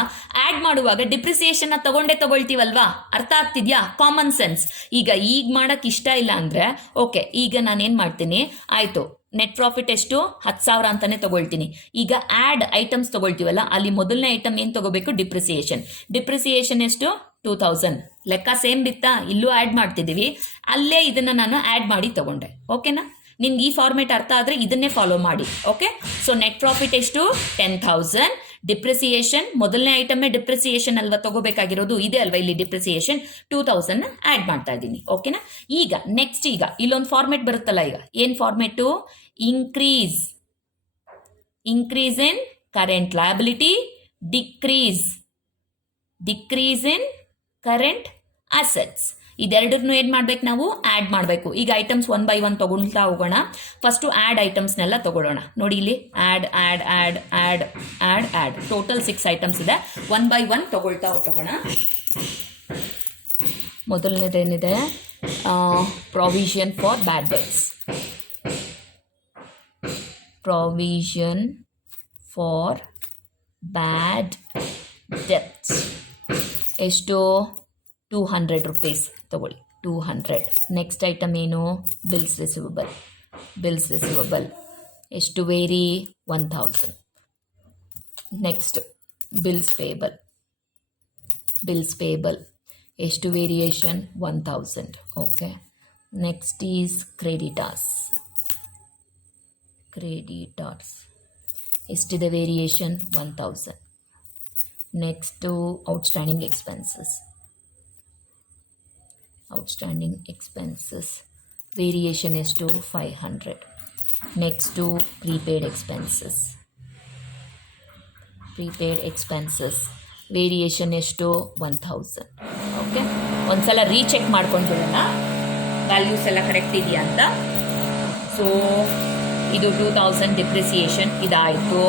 ಆಡ್ ಮಾಡುವಾಗ ಡಿಪ್ರಿಸಿಯೇಷನ್ ತಗೊಳ್ತೀವಲ್ವಾ? ಅರ್ಥ ಆಗ್ತಿದ್ಯಾ? Common sense. ಈಗ ಮಾಡಕ್ ಇಷ್ಟ ಇಲ್ಲ ಅಂದ್ರೆ ಓಕೆ, ಈಗ ನಾನೇನ್ ಮಾಡ್ತೀನಿ, ಆಯ್ತು ನೆಟ್ ಪ್ರಾಫಿಟ್ ಎಷ್ಟು 10,000 ಅಂತಾನೆ ತಗೊಳ್ತೀನಿ. ಈಗ ಆಡ್ ಐಟಮ್ಸ್ ತಗೊಳ್ತೀವಲ್ಲ, ಅಲ್ಲಿ ಮೊದಲನೇ ಐಟಮ್ ಏನ್ ತಗೋಬೇಕು? ಡಿಪ್ರಿಸಿಯೇಷನ್ ಎಷ್ಟು? 2,000. ಲೆಕ್ಕ ಸೇಮ್ ಬಿತ್ತಾ? ಇಲ್ಲೂ ಆಡ್ ಮಾಡ್ತಿದ್ದೀವಿ, ಅಲ್ಲೇ ಇದನ್ನ ನಾನು ಆಡ್ ಮಾಡಿ ತಗೊಂಡೆ. ಓಕೆನಾ? ನಿಮ್ಗೆ ಈ ಫಾರ್ಮೇಟ್ ಅರ್ಥ ಆದ್ರೆ ಇದನ್ನೇ ಫಾಲೋ ಮಾಡಿ. ಓಕೆ, ಸೊ ನೆಟ್ ಪ್ರಾಫಿಟ್ ಎಷ್ಟು? 10,000. ಡಿಪ್ರಿಸಿಯೇಷನ್ ಮೊದಲನೇ ಐಟಮೇ ಡಿಪ್ರಿಸಿಯೇಷನ್ ಅಲ್ವಾ ತಗೋಬೇಕಾಗಿರೋದು, ಇದೆ ಅಲ್ವಾ ಇಲ್ಲಿ ಡಿಪ್ರಿಸಿಯೇಷನ್, 2,000 ಆಡ್ ಮಾಡ್ತಾ ಇದ್ದೀನಿ. ಓಕೆನಾ? ಈಗ ನೆಕ್ಸ್ಟ್ ಈಗ ಇಲ್ಲೊಂದು ಫಾರ್ಮೇಟ್ ಬರುತ್ತಲ್ಲ, ಈಗ ಏನ್ format? Increase in current liability, decrease in current assets. ಇದೆರಡನ್ನು ಏನ್ ಮಾಡ್ಬೇಕು? ನಾವು ಆಡ್ ಮಾಡಬೇಕು. ಈಗ ಐಟಮ್ಸ್ 1 by 1 ತಗೊಳ್ತಾ ಹೋಗೋಣ. ಫಸ್ಟ್ ಆಡ್ ಐಟಮ್ಸ್ನೆಲ್ಲ ತಗೊಳ್ಳೋಣ. ನೋಡಿ ಇಲ್ಲಿ add add add add add add total 6 items ಇದೆ. 1 by 1 ತಗೊಳ್ತಾ ಹೋಗೋಣ. ಮೊದಲನೇದೇನಿದೆ? Provision for bad debts. Provision for bad debts ಎಷ್ಟು? 200 rupees ತಗೊಳ್ಳಿ, 200. ನೆಕ್ಸ್ಟ್ ಐಟಮ್ ಏನು? ಬಿಲ್ಸ್ ರಿಸಿವಬಲ್ ಎಷ್ಟು? ವೇರಿ 1,000. ನೆಕ್ಸ್ಟ್ ಬಿಲ್ಸ್ ಪೇಬಲ್ ಎಷ್ಟು? Variation 1,000. Okay, next is creditors ಎಷ್ಟಿದೆ? Variation 1,000. Next outstanding expenses variation ಎಷ್ಟು? 500. ನೆಕ್ಸ್ಟು ಪ್ರೀಪೇಯ್ಡ್ ಎಕ್ಸ್ಪೆನ್ಸಸ್ ವೇರಿಯೇಷನ್ ಎಷ್ಟು? 1,000. ಓಕೆ, ಒಂದ್ಸಲ ರೀಚೆಕ್ ಮಾಡ್ಕೊಂಡ್ಬಿಡೋಣ ವ್ಯಾಲ್ಯೂಸ್ ಎಲ್ಲ ಕರೆಕ್ಟ್ ಇದೆಯಾ ಅಂತ. ಸೊ ಇದು 2,000 ಡಿಪ್ರಿಸಿಯೇಷನ್ ಇದಾಯಿತು.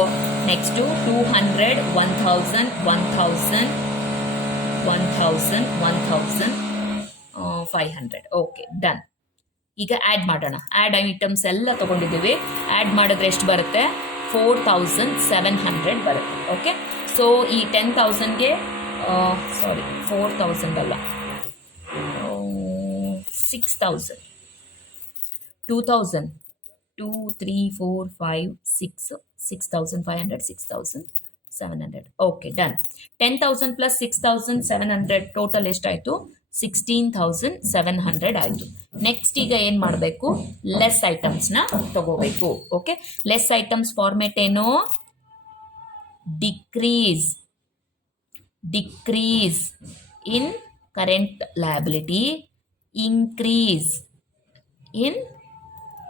ನೆಕ್ಸ್ಟು 200, 1,000, 500. Okay, done. ಈಗ ಆ್ಯಡ್ ಮಾಡೋಣ. ಆ್ಯಡ್ ಐಟಮ್ಸ್ ಎಲ್ಲ ತೊಗೊಂಡಿದ್ದೀವಿ. ಆ್ಯಡ್ ಮಾಡಿದ್ರೆ ಎಷ್ಟು ಬರುತ್ತೆ? 4,700 ಬರುತ್ತೆ. ಓಕೆ, ಸೊ ಈ 10,000ಗೆ 4,000 ಅಲ್ಲ, 6,000. 2,000, 2, 3, 4, 5, 6, 6,500, 6,700. Okay, done. 10,000 ಪ್ಲಸ್ 6,700 ಟೋಟಲ್ ಎಷ್ಟಾಯಿತು? 16,700 ಆಯಿತು. ನೆಕ್ಸ್ಟ್ ಈಗ ಏನು ಮಾಡಬೇಕು? ಲೆಸ್ ಐಟಮ್ಸ್ನ ತಗೋಬೇಕು. ಓಕೆ, ಲೆಸ್ ಐಟಮ್ಸ್ ಫಾರ್ಮೇಟ್ ಏನು? Decrease in current liability, increase in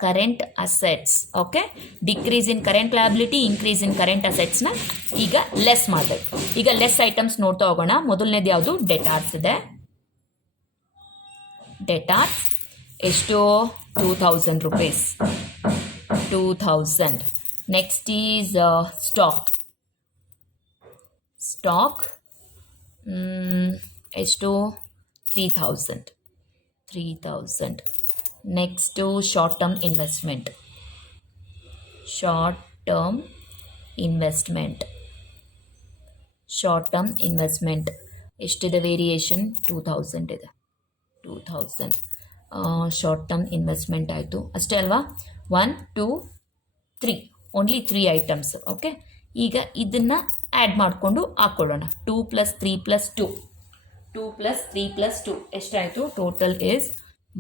current assets. Okay, decrease in current liability, increase in current ಅಸೆಟ್ಸ್ನ ಈಗ ಲೆಸ್ ಮಾಡಬೇಕು. ಈಗ ಲೆಸ್ ಐಟಮ್ಸ್ ನೋಡ್ತಾ ಹೋಗೋಣ. ಮೊದಲನೇದು ಯಾವುದು? ಡೆಟಾರ್ಸ್ ಇದೆ. ಡೆಟಾರ್ಸ್ ಎಷ್ಟು? 2,000 rupees. 2,000. ನೆಕ್ಸ್ಟ್ ಈಸ್ ಸ್ಟಾಕ್ ಎಷ್ಟು? 3,000. ನೆಕ್ಸ್ಟು ಶಾರ್ಟ್ ಟರ್ಮ್ ಇನ್ವೆಸ್ಟ್ಮೆಂಟ್ ಎಷ್ಟಿದೆ? ವೇರಿಯೇಷನ್ 2,000 ಇದೆ. 2,000 ಶಾರ್ಟ್ ಟರ್ಮ್ ಇನ್ವೆಸ್ಟ್ಮೆಂಟ್ ಆಯಿತು. ಅಷ್ಟೇ ಅಲ್ವಾ? 1, 2, 3 ಓನ್ಲಿ 3 ಐಟಮ್ಸ್. ಓಕೆ, ಈಗ ಇದನ್ನು ಆ್ಯಡ್ ಮಾಡಿಕೊಂಡು ಹಾಕ್ಕೊಳ್ಳೋಣ. 2 + 3 + 2 ಎಷ್ಟಾಯಿತು? Total is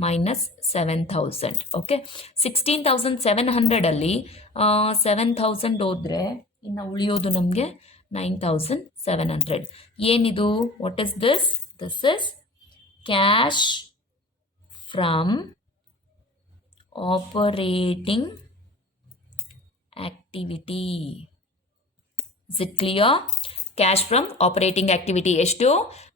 -7,000. ಓಕೆ, 16,700 7,000 ಹೋದರೆ ಇನ್ನು ಉಳಿಯೋದು ನಮಗೆ 9,700. ಏನಿದು? What is this? This is cash from operating activity. Is it clear? Cash from operating activity ಎಷ್ಟು?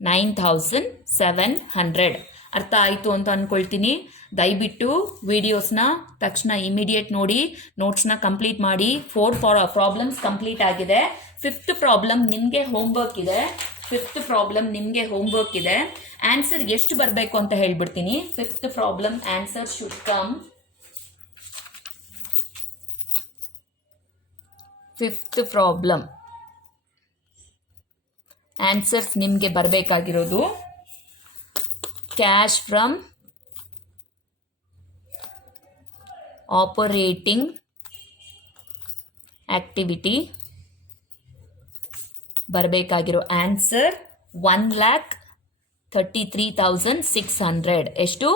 9,700. ಅರ್ಥ ಆಯಿತು ಅಂತ ಅಂದ್ಕೊಳ್ತೀನಿ. ದಯವಿಟ್ಟು ವಿಡಿಯೋಸ್ನ ತಕ್ಷಣ ಇಮಿಡಿಯೇಟ್ ನೋಡಿ, ನೋಟ್ಸ್ನ ಕಂಪ್ಲೀಟ್ ಮಾಡಿ. 4 ಪ್ರಾಬ್ಲಮ್ಸ್ ಕಂಪ್ಲೀಟ್ ಆಗಿದೆ. 5th ಪ್ರಾಬ್ಲಮ್ ನಿಮಗೆ ಹೋಮ್ವರ್ಕ್ ಇದೆ. ಆನ್ಸರ್ ಎಷ್ಟು ಬರಬೇಕು ಅಂತ ಹೇಳ್ಬಿಡ್ತೀನಿ. 5th problem answer should come fifth problem answers ನಿಮಗೆ ಬರಬೇಕಾಗಿರೋದು ಕ್ಯಾಶ್ ಫ್ರಮ್ ಆಪರೇಟಿಂಗ್ ಆಕ್ಟಿವಿಟಿ ಬರಬೇಕಾಗಿರೋ ಆನ್ಸರ್ 1,33,600. ಎಷ್ಟು?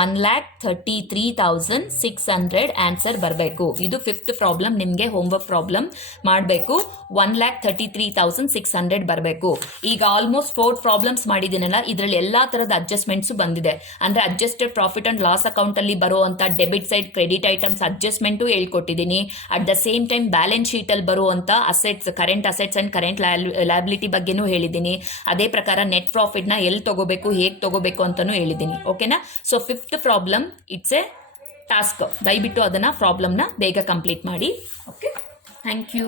1,33,600 ಆನ್ಸರ್ ಬರಬೇಕು. ಇದು ಫಿಫ್ತ್ ಪ್ರಾಬ್ಲಮ್. ನಿಮಗೆ ಹೋಮ್ವರ್ಕ್ ಪ್ರಾಬ್ಲಮ್ ಮಾಡಬೇಕು. 1,33,600 ಬರಬೇಕು. ಈಗ ಆಲ್ಮೋಸ್ಟ್ 4 ಪ್ರಾಬ್ಲಮ್ಸ್ ಮಾಡಿದ್ದೀನಲ್ಲ, ಇದರಲ್ಲಿ ಎಲ್ಲಾ ತರದ ಅಡ್ಜಸ್ಟ್ಮೆಂಟ್ಸ್ ಬಂದಿದೆ. ಅಂದ್ರೆ adjusted profit and loss account ಅಲ್ಲಿ ಬರುವಂತ debit side credit items adjustment ಹೇಳ್ಕೊಟ್ಟಿದ್ದೀನಿ. At the same time balance sheet ಅಲ್ಲಿ ಬರುವಂತ assets, current assets and current liability ಬಗ್ಗೆನೂ ಹೇಳಿದ್ದೀನಿ. ಅದೇ ಪ್ರಕಾರ ನೆಟ್ ಪ್ರಾಫಿಟ್ ನ ಎಲ್ಲಿ ತಗೋಬೇಕು, ಹೇಗೆ ತಗೋಬೇಕು ಅಂತಾನೂ ಹೇಳಿದ್ದೀನಿ. ಓಕೆನಾ? So fifth problem it's a task. ದಯವಿಟ್ಟು ಅದನ್ನ ಪ್ರಾಬ್ಲಮ್ನ ಬೇಗ ಕಂಪ್ಲೀಟ್ ಮಾಡಿ. Okay, thank you.